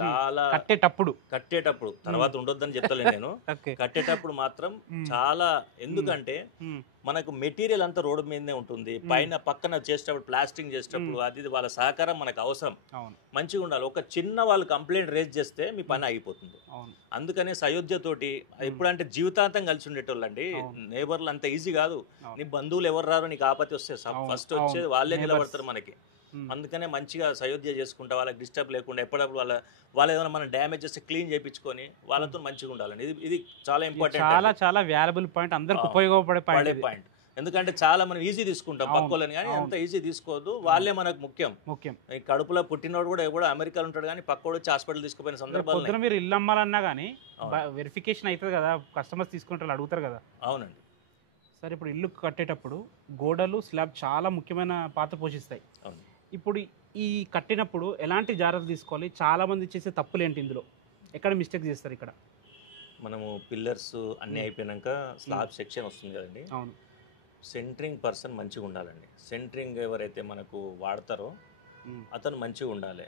చాలా కట్టేటప్పుడు తర్వాత ఉండొద్దని చెప్తలేను నేను. కట్టేటప్పుడు మాత్రం చాలా, ఎందుకంటే మనకు మెటీరియల్ అంతా రోడ్డు మీదనే ఉంటుంది. పక్కన చేసేటప్పుడు ప్లాస్టింగ్ చేసేటప్పుడు అది వాళ్ళ సహకారం మనకు అవసరం, మంచిగా ఉండాలి. ఒక చిన్న వాళ్ళు కంప్లైంట్ రేజ్ చేస్తే మీ పని ఆగిపోతుంది. అందుకనే సయోధ్యతోటి ఎప్పుడంటే జీవితాంతం కలిసి ఉండేటోళ్ళు అండి. నేబర్లు అంత ఈజీ కాదు. నీ బంధువులు ఎవరు రారు, నీకు ఆపత్తి వస్తే ఫస్ట్ వచ్చేది వాళ్ళే నిలబడతారు మనకి. అందుకనే మంచిగా సయోధ్య చేసుకుంటా, వాళ్ళకి డిస్టర్బ్ లేకుండా ఎప్పుడప్పుడు వాళ్ళు ఏదైనా మనం డ్యామేజ్ చేస్తే క్లీన్ చేయించుకొని వాళ్ళతో మంచిగా ఉండాలండి. ఇది చాలా ఇంపార్టెంట్, చాలా వాల్యుబుల్ పాయింట్, అందరికి ఉపయోగపడే పాయింట్. ఎందుకంటే చాలా మనం ఈజీ తీసుకుంటాం పక్కోళ్ళని, కానీ అంత ఈజీ తీసుకోవద్దు. వాళ్ళే మనకు ముఖ్యం. ఈ కడుపులో పుట్టినోడు కూడా అమెరికాలో ఉంటాడు, కానీ పక్కోడు వచ్చి హాస్పిటల్ తీసుకుపోయిన సందర్భాలు. మీరు ఇల్లు అమ్మాలన్నా కానీ వెరిఫికేషన్ అవుతుంది కదా, కస్టమర్స్ తీసుకుంటారు, అడుగుతారు కదా. అవునండి. సరే, ఇప్పుడు ఇల్లు కట్టేటప్పుడు గోడలు, స్లాబ్ చాలా ముఖ్యమైన పాత్ర పోషిస్తాయి. ఇప్పుడు ఈ కట్టినప్పుడు ఎలాంటి జాగ్రత్తలు తీసుకోవాలి? చాలా మంది చేసే తప్పులు ఏంటి ఇందులో? ఎక్కడ మిస్టేక్ చేస్తారు? ఇక్కడ మనము పిల్లర్స్ అన్నీ అయిపోయాక స్లాబ్ సెక్షన్ వస్తుంది కదండి. అవును. సెంటరింగ్ పర్సన్ మంచిగా ఉండాలండి. సెంటరింగ్ ఎవరైతే మనకు వాడతారో అతను మంచిగా ఉండాలి.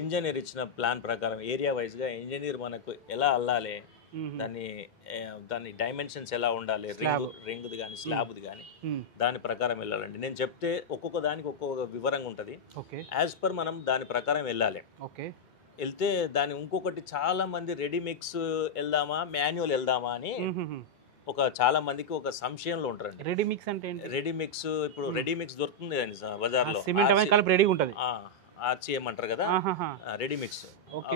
ఇంజనీర్ ఇచ్చిన ప్లాన్ ప్రకారం ఏరియా వైజ్గా ఇంజనీర్ మనకు ఎలా అల్లాలి, దాని డైమెన్షన్స్ ఎలా ఉండాలి, రింగ్ది కానీ స్లాబ్ది కానీ దాని ప్రకారం వెళ్ళాలండి. నేను చెప్తే ఒక్కొక్క దానికి ఒక్కొక్క వివరంగా ఉంటుంది. యాజ్ పర్ మనం దాని ప్రకారం వెళ్ళాలి. వెళ్తే దాని ఇంకొకటి చాలా మంది రెడీమిక్స్ వెళ్దామా మాన్యువల్ వెళ్దామా అని చాలా మందికి ఒక సంశయంలో ఉంటారండి. రెడీమిక్స్ అంటే రెడీమిక్స్, ఇప్పుడు రెడీమిక్స్ దొరుకుతుంది కదండి బజార్లో, ఆర్చిఎం అంటారు కదా, రెడీమిక్స్.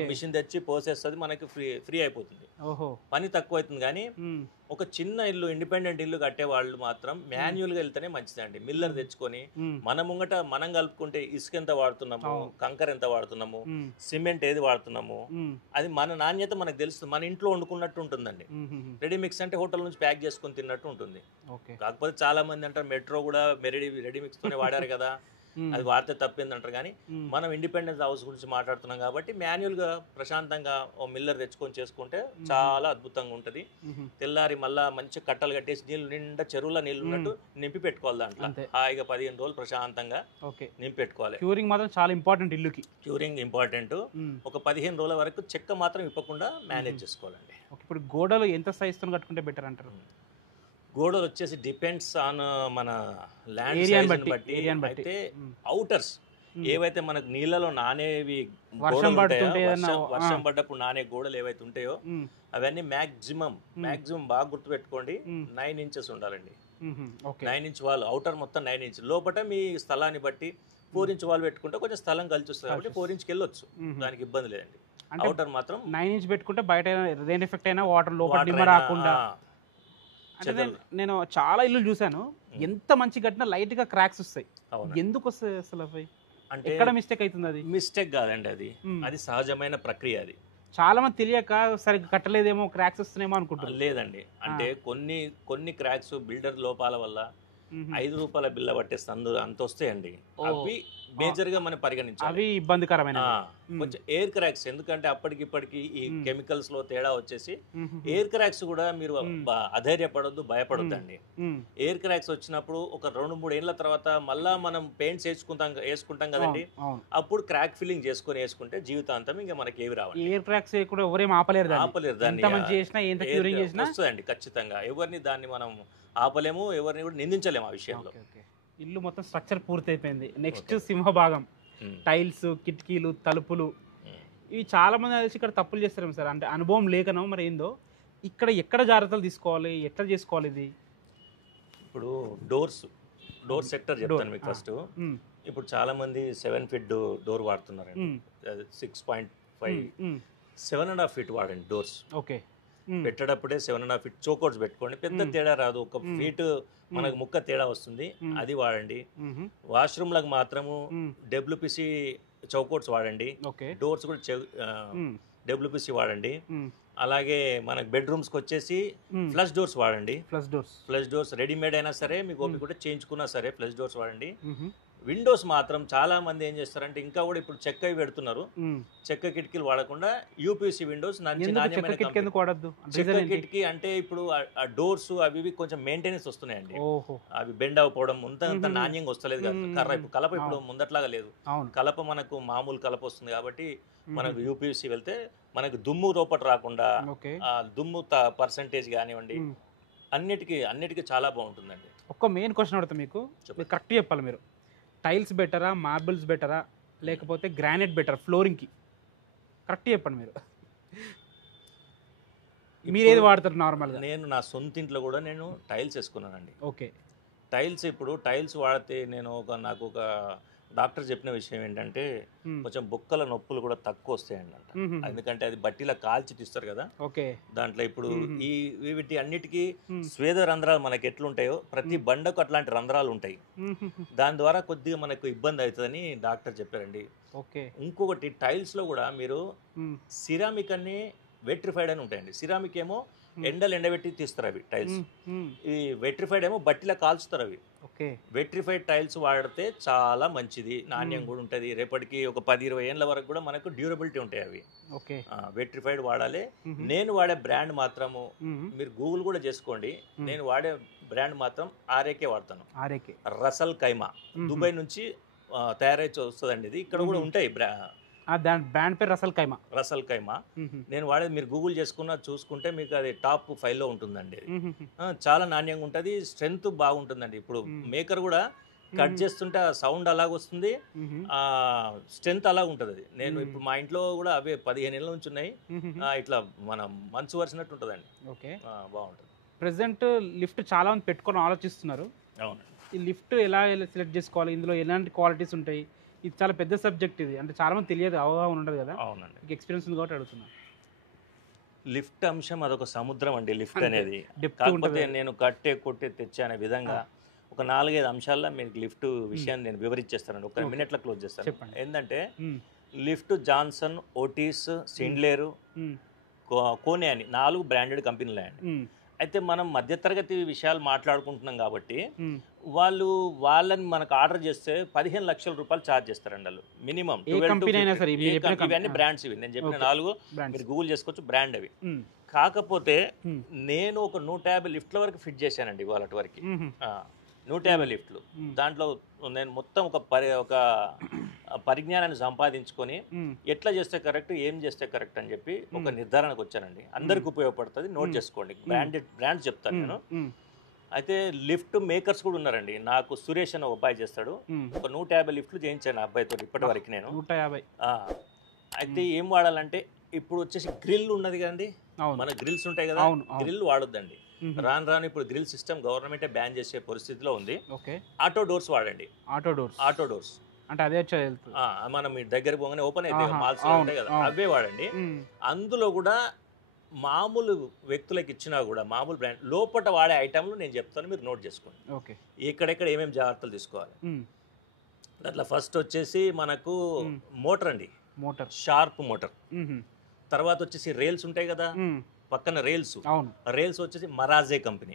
మిషన్ తెచ్చి పోసేస్తుంది, మనకి ఫ్రీ అయిపోతుంది, పని తక్కువ అవుతుంది. కానీ ఒక చిన్న ఇల్లు, ఇండిపెండెంట్ ఇల్లు కట్టే వాళ్ళు మాత్రం మాన్యువల్ గా వెళ్తేనే మంచిదండి. మిల్లర్ తెచ్చుకొని మన ముంగట మనం కలుపుకుంటే ఇసుక ఎంత వాడుతున్నాము, కంకర ఎంత వాడుతున్నాము, సిమెంట్ ఏది వాడుతున్నాము, అది మన నాణ్యత మనకు తెలుస్తుంది. మన ఇంట్లో వండుకున్నట్టు ఉంటుందండి. రెడీమిక్స్ అంటే హోటల్ నుంచి ప్యాక్ చేసుకుని తిన్నట్టు ఉంటుంది. కాకపోతే చాలా మంది అంటారు మెట్రో కూడా రెడీమిక్స్ తోనే వాడారు కదా, అది వాడితే తప్పిందంటారు. కానీ మనం ఇండిపెండెన్స్ హౌస్ గురించి మాట్లాడుతున్నాం కాబట్టి మాన్యువల్ గా ప్రశాంతంగా ఓ మిల్లర్ తెచ్చుకొని చేసుకుంటే చాలా అద్భుతంగా ఉంటది. తెల్లారి మళ్ళా మంచి కట్టలు కట్టేసి నీళ్ళు నిండా చెరువులో నీళ్ళు ఉన్నట్టు నింపి పెట్టుకోవాలి. దాంట్లో హాయిగా 15 రోజులు ప్రశాంతంగా నింపి పెట్టుకోవాలి. క్యూరింగ్ మాత్రం చాలా ఇంపార్టెంట్. ఇల్లుకి క్యూరింగ్ ఇంపార్టెంట్. ఒక 15 రోజుల వరకు చెక్క మాత్రం ఇప్పకుండా మేనేజ్ చేసుకోవాలండి. ఇప్పుడు గోడలు ఎంత సైజ్ తో కట్టుకుంటే బెటర్ అంటారు? గోడలు వచ్చేసి డిపెండ్స్ ఆన్ మన ల్యాండ్ సైజ్ బట్టి. అయితే అవుటర్స్ ఏవైతే మనకు నీళ్ళలో నానేవి వర్షం పడ్డప్పుడు నానే గోడలు ఏవైతే ఉంటాయో అవన్నీ మాక్సిమం బాగా గుర్తుపెట్టుకోండి 9 ఇంచెస్ ఉండాలండి. 9 ఇంచ్ వాల్, అవుటర్ మొత్తం 9 ఇంచ్. లోపల మీ స్థలాన్ని బట్టి 4 ఇంచ్ వాల్ పెట్టుకుంటే కొంచెం స్థలం కలిసి వస్తుంది కాబట్టి 4 ఇంచ్కి వెళ్ళొచ్చు, దానికి ఇబ్బంది లేదండి. అవుటర్ మాత్రం 9 ఇంచ్ పెట్టుకుంటే బయట రెయిన్ ఎఫెక్ట్ అయినా వాటర్ లోపల రాకుండా. అంటే నేను చాలా ఇల్లు చూసాను, ఎంత మంచి కట్టినా లైట్ గా క్రాక్స్ వస్తాయి. ఎందుకు వస్తాయి అసలు? అంటే ఎక్కడ మిస్టేక్ అవుతుంది? అది మిస్టేక్ కాదండి, అది సహజమైన ప్రక్రియ. అది చాలా మంది తెలియక సరిగ్గా కట్టలేదేమో, క్రాక్స్ వస్తున్నాయేమో అనుకుంటారు. లేదండి, అంటే కొన్ని క్రాక్స్ బిల్డర్ లోపాల వల్ల 5 రూపాయల బిల్ల పట్టేస్తే అంత వస్తాయండి. అవి మేజర్ గా మనం పరిగణించాలి. అవి ఇబ్బందికరమైన కొంచెం ఎయిర్ క్రాక్స్, ఎందుకంటే అప్పటికిప్పటికి ఈ కెమికల్స్ లో తేడా వచ్చేసి ఎయిర్ క్రాక్స్ కూడా మీరు అధైర్యపడొద్దు, భయపడొద్దండి. ఎయిర్ క్రాక్స్ వచ్చినప్పుడు ఒక 2-3 ఏళ్ల తర్వాత మళ్ళా మనం పెయింట్స్ వేసుకుంటాం కదండి, అప్పుడు క్రాక్ ఫిల్లింగ్ చేసుకుని వేసుకుంటే జీవితాంతం ఇంకా మనకి ఏవి రావాలి. ఎయిర్ క్రాక్స్ కూడా ఎవరేం ఆపలేరు దాన్ని. వస్తుందండి ఖచ్చితంగా, ఎవరిని దాన్ని మనం ఆపలేము, ఎవరిని కూడా నిందించలేము ఆ విషయంలో. ఇల్లు మొత్తం స్ట్రక్చర్ పూర్తి అయిపోయింది. నెక్స్ట్ సింహభాగం, టైల్స్, కిటికీలు, తలుపులు. ఇవి చాలా మంది కలిసి ఇక్కడ తప్పులు చేస్తారు సార్. అంటే అనుభవం లేకనో మరి ఏందో, ఇక్కడ ఎక్కడ జాగ్రత్తలు తీసుకోవాలి, ఎట్లా చేసుకోవాలి ఇది? ఇప్పుడు డోర్ సెక్టర్ చెప్తాను మీకు ఫస్ట్. ఇప్పుడు చాలా మంది 7 ఫీట్ డోర్ వాడుతున్నారండి, 6.5, 7.5 ఫీట్ వాడండి డోర్స్. ఓకే, పెట్టేటప్పుడే 7.5 ఫీట్ చోకోట్స్ పెట్టుకోండి, పెద్ద తేడా రాదు, 1 ఫీట్ మనకు ముక్క తేడా వస్తుంది, అది వాడండి. వాష్రూమ్ లకు మాత్రము డబ్ల్యూపీసీ చౌకోట్స్ వాడండి. డోర్స్ కూడా డబ్ల్యూపీసీ వాడండి. అలాగే మనకు బెడ్రూమ్స్కి వచ్చేసి ఫ్లష్ డోర్స్ వాడండి. ఫ్లష్ డోర్స్ రెడీమేడ్ అయినా సరే మీకు ఓపిక కూడా చేయించుకున్నా సరే ఫ్లష్ డోర్స్ వాడండి. విండోస్ మాత్రం చాలా మంది ఏం చేస్తారంటే ఇంకా కూడా ఇప్పుడు చెక్కవి పెడుతున్నారు, చెక్క కిటికీలు వాడకుండా యూపీసీ విండోస్ చెక్క కిటికీ. అంటే ఇప్పుడు ఆ డోర్స్ అవి కొంచెం మెయింటెనెన్స్ వస్తున్నాయండి, అవి బెండ్ అవ్వకపోవడం, అంత నాణ్యంగా వస్తలేదు కదా. కర్ర ఇప్పుడు కలప ఇప్పుడు ముందట్లాగా లేదు, కలప మనకు మామూలు కలప వస్తుంది కాబట్టి మనకు యూపీసీ వెళ్తే మనకు దుమ్ము రోపట రాకుండా, దుమ్ము పర్సంటేజ్ కానివ్వండి, అన్నిటికీ చాలా బాగుంటుందండి. ఒక్క మెయిన్ క్వశ్చన్ అడుగుతా మీకు, కరెక్ట్ చెప్పాలి మీరు. టైల్స్ బెటరా, మార్బుల్స్ బెటరా, లేకపోతే గ్రానైట్ బెటరా ఫ్లోరింగ్కి? కరెక్ట్ చెప్పండి మీరు. మీరేది వాడతారు నార్మల్గా? నేను నా సొంత ఇంట్లో కూడా నేను టైల్స్ వేసుకున్నానండి. ఓకే, టైల్స్ వాడితే నేను నాకు ఒక డాక్టర్ చెప్పిన విషయం ఏంటంటే కొంచెం బొక్కల నొప్పులు కూడా తక్కువ వస్తాయండి అంట. ఎందుకంటే అది బట్టిలా కాల్చి తీస్తారు కదా, ఓకే. దాంట్లో ఇప్పుడు ఈ వీటి అన్నిటికీ స్వేద రంధ్రాలు మనకి ఎట్లుంటాయో ప్రతి బండకు అట్లాంటి రంధ్రాలు ఉంటాయి. దాని ద్వారా కొద్దిగా మనకు ఇబ్బంది అవుతుందని డాక్టర్ చెప్పారండి. ఓకే. ఇంకొకటి టైల్స్ లో కూడా మీరు సిరామిక్ అని వెట్రిఫైడ్ అని ఉంటాయండి. సిరామిక్ ఏమో ఎండబెట్టి తీస్తారు అవి టైల్స్, ఈ వెట్రిఫైడ్ ఏమో బట్టిలా కాల్చుతారు అవి. వెట్రిఫైడ్ టైల్స్ వాడితే చాలా మంచిది, నాణ్యం కూడా ఉంటుంది. రేపటికి ఒక 10-20 ఏళ్ళ వరకు కూడా మనకు డ్యూరబిలిటీ ఉంటాయి అవి. వెట్రిఫైడ్ వాడాలి. నేను వాడే బ్రాండ్ మాత్రము మీరు గూగుల్ కూడా చేసుకోండి, నేను వాడే బ్రాండ్ మాత్రం ఆర్ఏకే వాడతాను. రసల్ కైమా దుబాయ్ నుంచి తయారై వస్తుందండి. ఇది ఇక్కడ కూడా ఉంటాయి బ్రాండ్ పేరు రసల్ కైమా. నేను వాడేది మీరు గూగుల్ చేసుకున్నా చూసుకుంటే మీకు అది టాప్ 5లో ఉంటుందండి. చాలా నాణ్యంగా ఉంటుంది, స్ట్రెంగ్త్ బాగుంటుందండి. ఇప్పుడు మేకర్ కూడా కట్ చేస్తుంటే ఆ సౌండ్ అలాగ వస్తుంది, ఆ స్ట్రెంగ్త్ అలాగ ఉంటుంది. అది నేను ఇప్పుడు మా ఇంట్లో కూడా అవే 15 ఏళ్ళ నుంచి ఉన్నాయి. ఇట్లా మనం మంచు వరిసినట్టు ఉంటుందండి. బాగుంటుంది. ప్రెసెంట్ లిఫ్ట్ చాలా మంది పెట్టుకొని ఆలోచిస్తున్నారు. అవునండి. ఈ లిఫ్ట్ ఎలా సెలెక్ట్ చేసుకోవాలి, ఇందులో ఎలాంటి క్వాలిటీస్ ఉంటాయి, ఇది చాలా పెద్ద సబ్జెక్ట్. ఇది అంటే చాలా మంది తెలియదు, అవగాహన ఉండదు కదా. అవునండి. ఎక్స్పీరియన్స్ ఉంది కాబట్టి అడుగుతున్నా. లిఫ్ట్ అంశం అదొక సముద్రం అండి లిఫ్ట్ అనేది. కాకపోతే నేను కట్టే కొట్టే తెచ్చే అనే విధంగా ఒక 4-5 అంశాల్లో మీకు లిఫ్ట్ విషయాన్ని నేను వివరించేస్తానండి. ఒక మినిట్లో క్లోజ్ చేస్తాను. ఏంటంటే లిఫ్ట్ జాన్సన్, ఓటీస్, సిండ్లేరు, కోనే అని 4 బ్రాండెడ్ కంపెనీలు అండి. అయితే మనం మధ్యతరగతి విషయాలు మాట్లాడుకుంటున్నాం కాబట్టి వాళ్ళని మనకు ఆర్డర్ చేస్తే 15 లక్షల రూపాయలు ఛార్జ్ చేస్తారండి వాళ్ళు మినిమం. ఇవన్నీ బ్రాండ్స్, ఇవి నేను చెప్పిన 4 మీరు గూగుల్ చేసుకోవచ్చు, బ్రాండ్ అవి. కాకపోతే నేను ఒక 150 లిఫ్ట్ల వరకు ఫిట్ చేశానండి ఇవాళ వరకు. 150 లిఫ్ట్లు. దాంట్లో నేను మొత్తం ఒక పరిజ్ఞానాన్ని సంపాదించుకొని ఎట్లా చేస్తే కరెక్ట్, ఏం చేస్తే కరెక్ట్ అని చెప్పి ఒక నిర్ధారణకు వచ్చానండి. అందరికి ఉపయోగపడుతుంది, నోట్ చేసుకోండి. బ్రాండ్స్ చెప్తాను నేను. అయితే లిఫ్ట్ మేకర్స్ కూడా ఉన్నారండి. నాకు సురేష్ అని ఒక అబ్బాయి చేస్తాడు. ఒక 150 లిఫ్ట్లు చేయించాను అబ్బాయితో ఇప్పటి వరకు నేను. 150. అయితే ఏం వాడాలంటే ఇప్పుడు వచ్చేసి గ్రిల్ ఉన్నది కదండి, మన గ్రిల్స్ ఉంటాయి కదా, గ్రిల్ వాడొద్దండి. రాను ఇప్పుడు గ్రిల్ సిస్టమ్ గవర్నమెంటే బ్యాన్ చేసే పరిస్థితిలో ఉంది. ఆటో డోర్స్ వాడండి. ఆటో డోర్స్ అంటే అదే మనం మీ దగ్గర పోగానే ఓపెన్ అయితే మాల్స్ ఉంటాయి కదా, అవే వాడండి. అందులో కూడా మామూలు వ్యక్తులకు ఇచ్చినా కూడా మామూలు బ్రాండ్ లోపల వాడే ఐటమ్లు నేను చెప్తాను, మీరు నోట్ చేసుకోండి. ఎక్కడెక్కడ ఏమేమి జాగ్రత్తలు తీసుకోవాలి. అట్లా ఫస్ట్ వచ్చేసి మనకు మోటార్ అండి, షార్ప్ మోటార్. తర్వాత వచ్చేసి రేల్స్ ఉంటాయి కదా పక్కన, రేల్స్ వచ్చేసి మరాజే కంపెనీ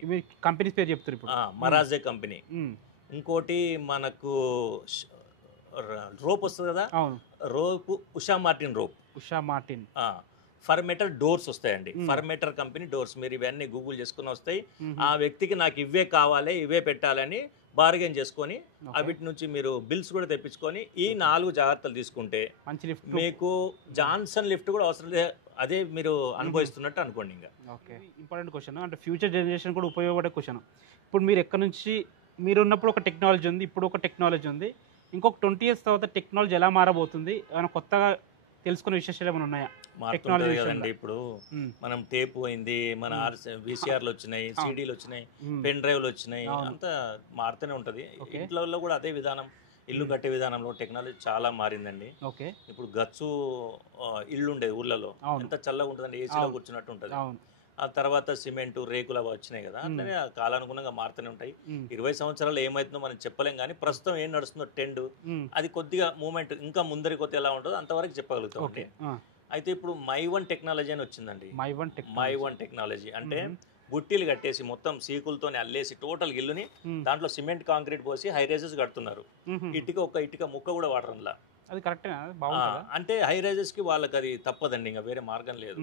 పేరు చెప్తారు ఇప్పుడు. మరాజే కంపెనీ. ఇంకోటి మనకు రోప్ వస్తుంది కదా, రోప్ ఉషా మార్టిన్. ఫర్మేటర్ డోర్స్ వస్తాయండి, ఫర్మేటర్ కంపెనీ డోర్స్. మీరు ఇవన్నీ గూగుల్ చేసుకుని వస్తాయి. ఆ వ్యక్తికి నాకు ఇవే కావాలి, ఇవే పెట్టాలని బార్గెన్ చేసుకొని వీటి నుంచి మీరు బిల్స్ కూడా తెప్పించుకొని ఈ 4 జాగ్రత్తలు తీసుకుంటే మీకు జాన్సన్ లిఫ్ట్ కూడా అవసరం లేదు, అదే మీరు అనుభవిస్తున్నట్టు అనుకోండి. ఇంకా ఇంపార్టెంట్ క్వశ్చన్, అంటే ఫ్యూచర్ జనరేషన్ కూడా ఉపయోగపడే క్వశ్చన్. ఇప్పుడు మీరు ఎక్కడి నుంచి, మీరు ఉన్నప్పుడు ఒక టెక్నాలజీ ఉంది, ఇప్పుడు ఒక టెక్నాలజీ ఉంది, ఇంకొక 20 years తర్వాత టెక్నాలజీ ఎలా మారబోతుంది, ఏమైనా కొత్తగా తెలుసుకునే విశేషాలు ఏమైనా ఉన్నాయా? టెక్నాలజీ కదండి. ఇప్పుడు మనం టేప్ పోయింది, మన VCRలు వచ్చినాయి, CDలు వచ్చినాయి, పెన్ డ్రైవ్లు వచ్చినాయి, అంతా మారుతూనే ఉంటది. ఇంట్లో కూడా అదే విధానం, ఇల్లు కట్టే విధానంలో టెక్నాలజీ చాలా మారిందండి. ఇప్పుడు గచ్చు ఇల్లు ఉండేది ఊర్లలో, ఎంత చల్లగా ఉంటుందండి, ఏసీలో కూర్చున్నట్టు ఉంటుంది. ఆ తర్వాత సిమెంట్, రేకులు అవి వచ్చినాయి కదా, అట్లనే కాలానుగుణంగా మారుతూనే ఉంటాయి. 20 సంవత్సరాలు ఏమైతుందో మనం చెప్పలేం, కానీ ప్రస్తుతం ఏం నడుస్తుందో ట్రెండ్, అది కొద్దిగా మూమెంట్ ఇంకా ముందరి కొద్ది ఎలా ఉంటుందో అంతవరకు చెప్పగలుగుతాం అండి. అయితే ఇప్పుడు మై1 టెక్నాలజీ అని వచ్చిందండి. మై1 టెక్నాలజీ అంటే బుట్టీలు కట్టేసి మొత్తం సీకులతోనే అల్లేసి టోటల్ ఇల్లుని దాంట్లో సిమెంట్ కాంక్రీట్ పోసి హై రైజెస్ కడుతున్నారు. ఇటుక ముక్క కూడా వాడరు అందులో. అది కరెక్టే. అంటే హై రైజెస్ కి వాళ్ళకి అది తప్పదండి, ఇంకా వేరే మార్గం లేదు.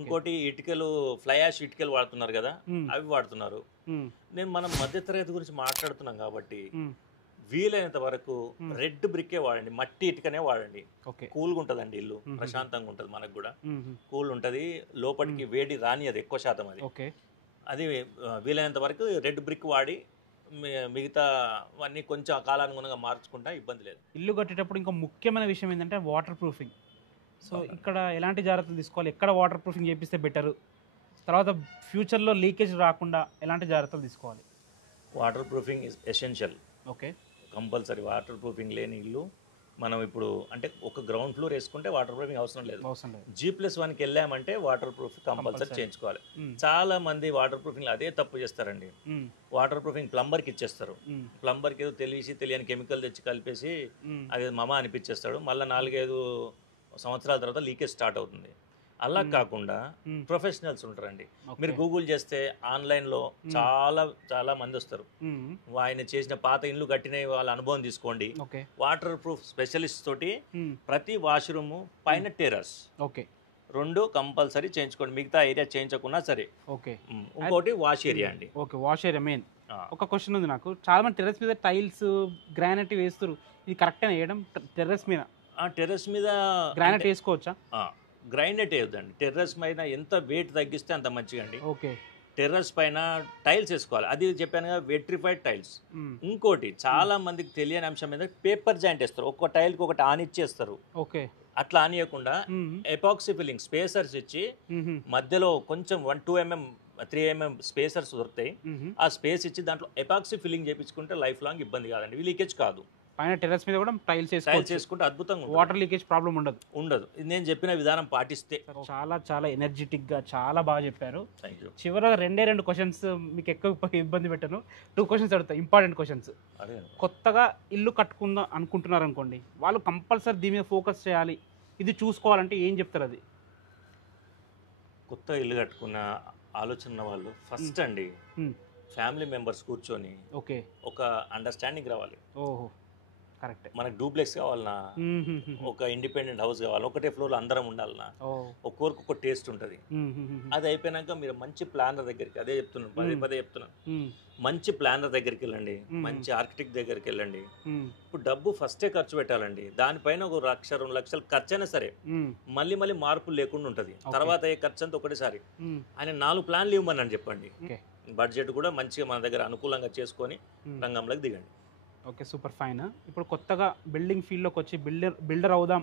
ఇంకోటి ఇటుకలు, ఫ్లై యాష్ ఇటుకలు వాడుతున్నారు కదా, అవి వాడుతున్నారు. మనం మధ్యతరగతి గురించి మాట్లాడుతున్నాం కాబట్టి వీలైనంత వరకు రెడ్ బ్రిక్కే వాడండి, మట్టి ఇటుకనే వాడండి. కూల్గా ఉంటుందండి ఇల్లు, ప్రశాంతంగా ఉంటుంది, మనకు కూడా కూల్ ఉంటుంది, లోపలికి వేడి రాని అది ఎక్కువ శాతం. అది వీలైనంత వరకు రెడ్ బ్రిక్ వాడి మిగతా అన్నీ కొంచెం కాలానుగుణంగా మార్చుకుంటా ఇబ్బంది లేదు. ఇల్లు కట్టేటప్పుడు ఇంకా ముఖ్యమైన విషయం ఏంటంటే వాటర్ ప్రూఫింగ్. సో ఇక్కడ ఎలాంటి జాగ్రత్తలు తీసుకోవాలి, ఎక్కడ వాటర్ ప్రూఫింగ్ చేపిస్తే బెటరు, తర్వాత ఫ్యూచర్లో లీకేజ్ రాకుండా ఎలాంటి జాగ్రత్తలు తీసుకోవాలి? Water proofing is essential. Compulsory water proofing లేని ఇల్లు మనం ఇప్పుడు అంటే ఒక గ్రౌండ్ ఫ్లోర్ వేసుకుంటే వాటర్ ప్రూఫింగ్ అవసరం లేదు. G+1కి వెళ్ళామంటే వాటర్ ప్రూఫ్ కంపల్సరీ చేయించుకోవాలి. చాలా మంది వాటర్ ప్రూఫింగ్ అదే తప్పు చేస్తారండి. వాటర్ ప్రూఫింగ్ ప్లంబర్కి ఇచ్చేస్తారు. ప్లంబర్కి ఏదో తెలియని కెమికల్ తెచ్చి కలిపేసి అది మమ అనిపించేస్తాడు. మళ్ళీ 4-5 సంవత్సరాల తర్వాత లీకేజ్ స్టార్ట్ అవుతుంది. అలా కాకుండా ప్రొఫెషనల్స్ ఉంటారండి. మీరు గూగుల్ చేస్తే ఆన్లైన్లో చాలా మంది వస్తారు. ఆయన చేసిన పాత ఇల్లు కట్టిన వాళ్ళ అనుభవం తీసుకోండి. వాటర్ ప్రూఫ్ స్పెషలిస్ట్ తోటి ప్రతి వాష్రూమ్ పైన టెర్రస్ 2 కంపల్సరీ చేయించుకోండి. మిగతా ఏరియా చేయించకున్నా సరే. ఇంకోటి వాష్ ఏరియా అండి. Wash area main. ఒక క్వశ్చన్ ఉంది నాకు. చాలా మంది టెర్రస్ మీద టైల్స్ గ్రానైట్ వేస్తారు. ఇది కరెక్ట్ వేయడం టెర్రస్ మీద? టెర్రస్ మీద గ్రానైట్ వేసుకోవచ్చా? గ్రైనైట్ వేయొద్దండి. టెర్రస్ పైన ఎంత వెయిట్ తగ్గిస్తే అంత మంచిగా అండి. టెర్రస్ పైన టైల్స్ వేసుకోవాలి. అది చెప్పాను కదా, వెట్రిఫైడ్ టైల్స్. ఇంకోటి చాలా మందికి తెలియని అంశం మీద పేపర్ జాయింట్ వేస్తారు. ఒక్క టైల్కి ఒకటి ఆనిచ్చేస్తారు. అట్లా ఆనియకుండా ఎపాక్సీ ఫిల్లింగ్ స్పేసర్స్ ఇచ్చి మధ్యలో కొంచెం 1-2 mm 3 mm స్పేసర్స్ దొరుకుతాయి. ఆ స్పేస్ ఇచ్చి దాంట్లో ఎపాక్సీ ఫిల్లింగ్ చేయించుకుంటే లైఫ్ లాంగ్ ఇబ్బంది కాదండి. లీకేజ్ కాదు. పైన టెర్రస్ మీద కూడా టైల్స్ చేసుకుంటే అద్భుతంగా వాటర్ లీకేజ్ ప్రాబ్లం ఉండదు. నేను చెప్పిన విధానం పాటిస్తే. చాలా ఎనర్జెటిక్ గా చాలా బాగా చెప్పారు. చివరిగా 2 క్వశ్చన్స్ మీకు ఎక్కువ ఇబ్బంది పెట్టాను. 2 క్వశ్చన్స్ అడుగుతా, ఇంపార్టెంట్ క్వశ్చన్స్. కొత్తగా ఇల్లు కట్టుకుందాం అనుకుంటున్నారు అనుకోండి, వాళ్ళు కంపల్సరీ దీని మీద ఫోకస్ చేయాలి, ఇది చూసుకోవాలంటే ఏం చెప్తారు? అది కొత్త ఇల్లు కట్టుకున్న ఆలోచన వాళ్ళు ఫస్ట్ అండి ఫ్యామిలీ మెంబర్స్ కూర్చొని ఒక అండర్స్టాండింగ్ రావాలి. కరెక్ట్. మనకు డూప్లెక్స్ కావాలన్నా, ఒక ఇండిపెండెంట్ హౌస్ కావాలి, ఒకటే ఫ్లోర్ అందరం ఉండాలన్నా, ఒక్కొరికి ఒక టేస్ట్ ఉంటుంది. అది అయిపోయినాక మీరు మంచి ప్లానర్ దగ్గరికి, అదే చెప్తున్నాను, పదే చెప్తున్నాను, మంచి ప్లానర్ దగ్గరికి వెళ్ళండి, మంచి ఆర్కిటెక్ట్ దగ్గరికి వెళ్ళండి. ఇప్పుడు డబ్బు ఫస్టే ఖర్చు పెట్టాలండి. దానిపైన ఒక 1-2 లక్షలు ఖర్చు అయినా సరే మళ్ళీ మార్పులు లేకుండా ఉంటుంది. తర్వాత ఏ ఖర్చు అంతా ఒకటేసారి. ఆయన 4 ప్లాన్లు ఇవ్వమని చెప్పండి. బడ్జెట్ కూడా మంచిగా మన దగ్గర అనుకూలంగా చేసుకొని రంగంలోకి దిగండి. Okay, super fine. ఇప్పుడు కొత్తగా బిల్డింగ్ ఫీల్డ్లోకి వచ్చి బిల్డర్ అవుదాం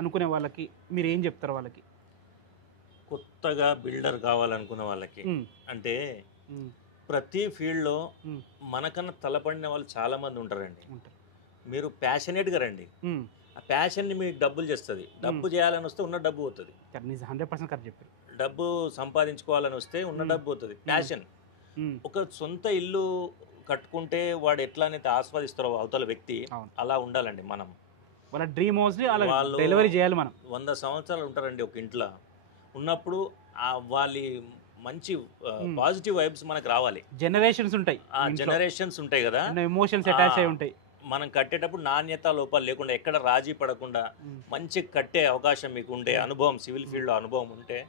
అనుకునే వాళ్ళకి మీరు ఏం చెప్తారు? వాళ్ళకి కొత్తగా బిల్డర్ కావాలనుకున్న వాళ్ళకి అంటే ప్రతి ఫీల్డ్లో మనకన్నా తలపడిన వాళ్ళు చాలా మంది ఉంటారండి. మీరు ప్యాషనేట్గా రండి. ఆ ప్యాషన్ని మీకు డబ్బులు చేస్తుంది. డబ్బు చేయాలని వస్తే ఉన్న డబ్బు పోతుంది. 100% కరెక్ట్ చెప్పారు. డబ్బు సంపాదించుకోవాలని వస్తే ఉన్న డబ్బు పోతుంది. ప్యాషన్. ఒక సొంత ఇల్లు కట్టుకుంటే వాడు ఎట్లానైతే ఆస్వాదిస్తారో అవతల వ్యక్తి, అలా ఉండాలండి. మనం వాళ్ళ డ్రీమ్ హౌస్ వాళ్ళు డెలివరీ చేయాలి. మనం 100 సంవత్సరాలు ఉంటారండి ఒక ఇంట్లో. ఉన్నప్పుడు వాళ్ళ మంచి పాజిటివ్ వైబ్స్ మనకు రావాలి. జనరేషన్స్ ఉంటాయి కదా, ఎమోషన్స్ అటాచ్ అయి ఉంటాయి. మనం కట్టేటప్పుడు నాణ్యత లోపాలు లేకుండా, ఎక్కడ రాజీ పడకుండా మంచి కట్టే అవకాశం మీకు ఉండే అనుభవం, సివిల్ ఫీల్డ్లో అనుభవం ఉంటే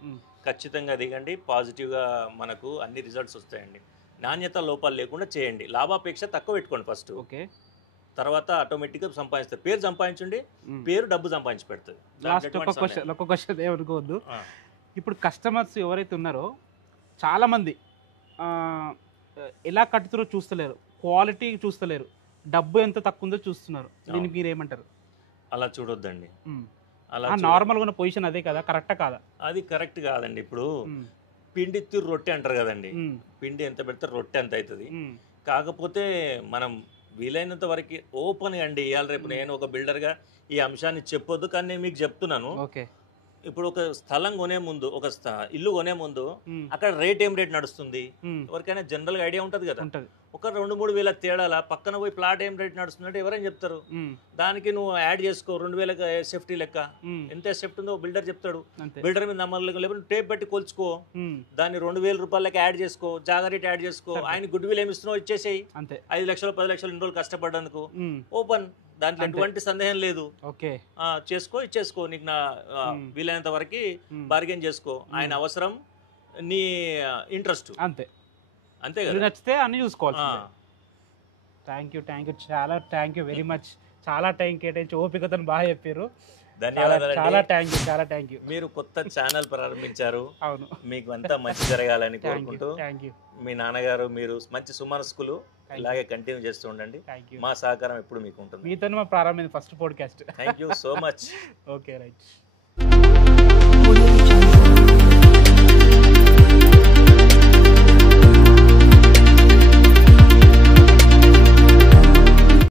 ఖచ్చితంగా దిగండి. పాజిటివ్గా మనకు అన్ని రిజల్ట్స్ వస్తాయండి. నాణ్యత లోపాలు లేకుండా చేయండి. లాభాపేక్ష తక్కువ పెట్టుకోండి ఫస్ట్. తర్వాత ఆటోమేటిక్గా సంపాదిస్తారు. పేరు సంపాదించండి, పేరు డబ్బు సంపాదించి పెడుతుంది. ఒక క్వశ్చన్ ఏమనుకోవద్దు. ఇప్పుడు కస్టమర్స్ ఎవరైతే ఉన్నారో చాలా మంది ఎలా కట్టుతారో చూస్తలేరు, క్వాలిటీ చూస్తలేరు, డబ్బు ఎంత తక్కువ ఉందో చూస్తున్నారు. దీనికి మీరు ఏమంటారు? అలా చూడొద్దండి. అలా నార్మల్గా ఉన్న పొజిషన్ అదే కదా, కరెక్టా కాదా? అది కరెక్ట్ కాదండి. ఇప్పుడు పిండి తిరు రొట్టె అంటారు కదండి. పిండి ఎంత పెడితే రొట్టె ఎంత అవుతుంది. కాకపోతే మనం వీలైనంత వరకు ఓపెన్ అండి. ఇవాళ రేపు నేను ఒక బిల్డర్గా ఈ అంశాన్ని చెప్పొద్దు, కానీ నేను మీకు చెప్తున్నాను. ఇప్పుడు ఒక స్థలం కొనే ముందు, ఒక ఇల్లు కొనే ముందు అక్కడ రేట్ నడుస్తుంది ఎవరికైనా జనరల్ గా ఐడియా ఉంటది కదా. ఒక 2-3 వేల తేడాల పక్కన పోయి ప్లాట్ ఏం రేట్ నడుస్తుంది అంటే ఎవరైనా చెప్తారు. దానికి నువ్వు యాడ్ చేసుకో 2000 సేఫ్టీ లెక్క, ఎంత సేఫ్టీ ఉందో బిల్డర్ చెప్తాడు. బిల్డర్ మీద నమ్మకం లేకపోతే టేప్ బట్టి కొలుచుకో, దాన్ని 2000 రూపాయలకి యాడ్ చేసుకో, జాగా రేట్ యాడ్ చేసుకో. ఆయన గుడ్ విల్ ఏమి ఇస్తున్నావు ఇచ్చేసేయి. 5 లక్షలు 10 లక్షలు ఇన్ని రోజులు కష్టపడ్డందుకు ఓపెన్, దాంట్లో ఎటువంటి సందేహం లేదు. చేసుకో, ఇచ్చేసుకో. నీకు నా వీలైనంత వరకు బార్గెన్ చేసుకో. ఆయన అవసరం, నీ ఇంట్రెస్ట్, అంతే కదా. నచ్చితే అన్ని చూసుకోవాలి. థ్యాంక్ యూ చాలా థ్యాంక్ యూ వెరీ మచ్. చాలా టైం కేటాయించి ఓపికతో బాగా చెప్పారు. ధన్యవాదాలు. చాలా థ్యాంక్ యూ. మీరు కొత్త ఛానల్ ప్రారంభించారు. అవును, మీకు అంతా మంచి జరగాలని కోరుకుంటూ, మీ నాన్నగారు మీరు మంచి సుమనస్కులు, ఇలాగే కంటిన్యూ చేస్తూ ఉండండి. మా సహకారం ఎప్పుడు మీకు ఉంటుంది. మీతో ప్రారంభమైంది first podcast. Thank you so much. Okay, right.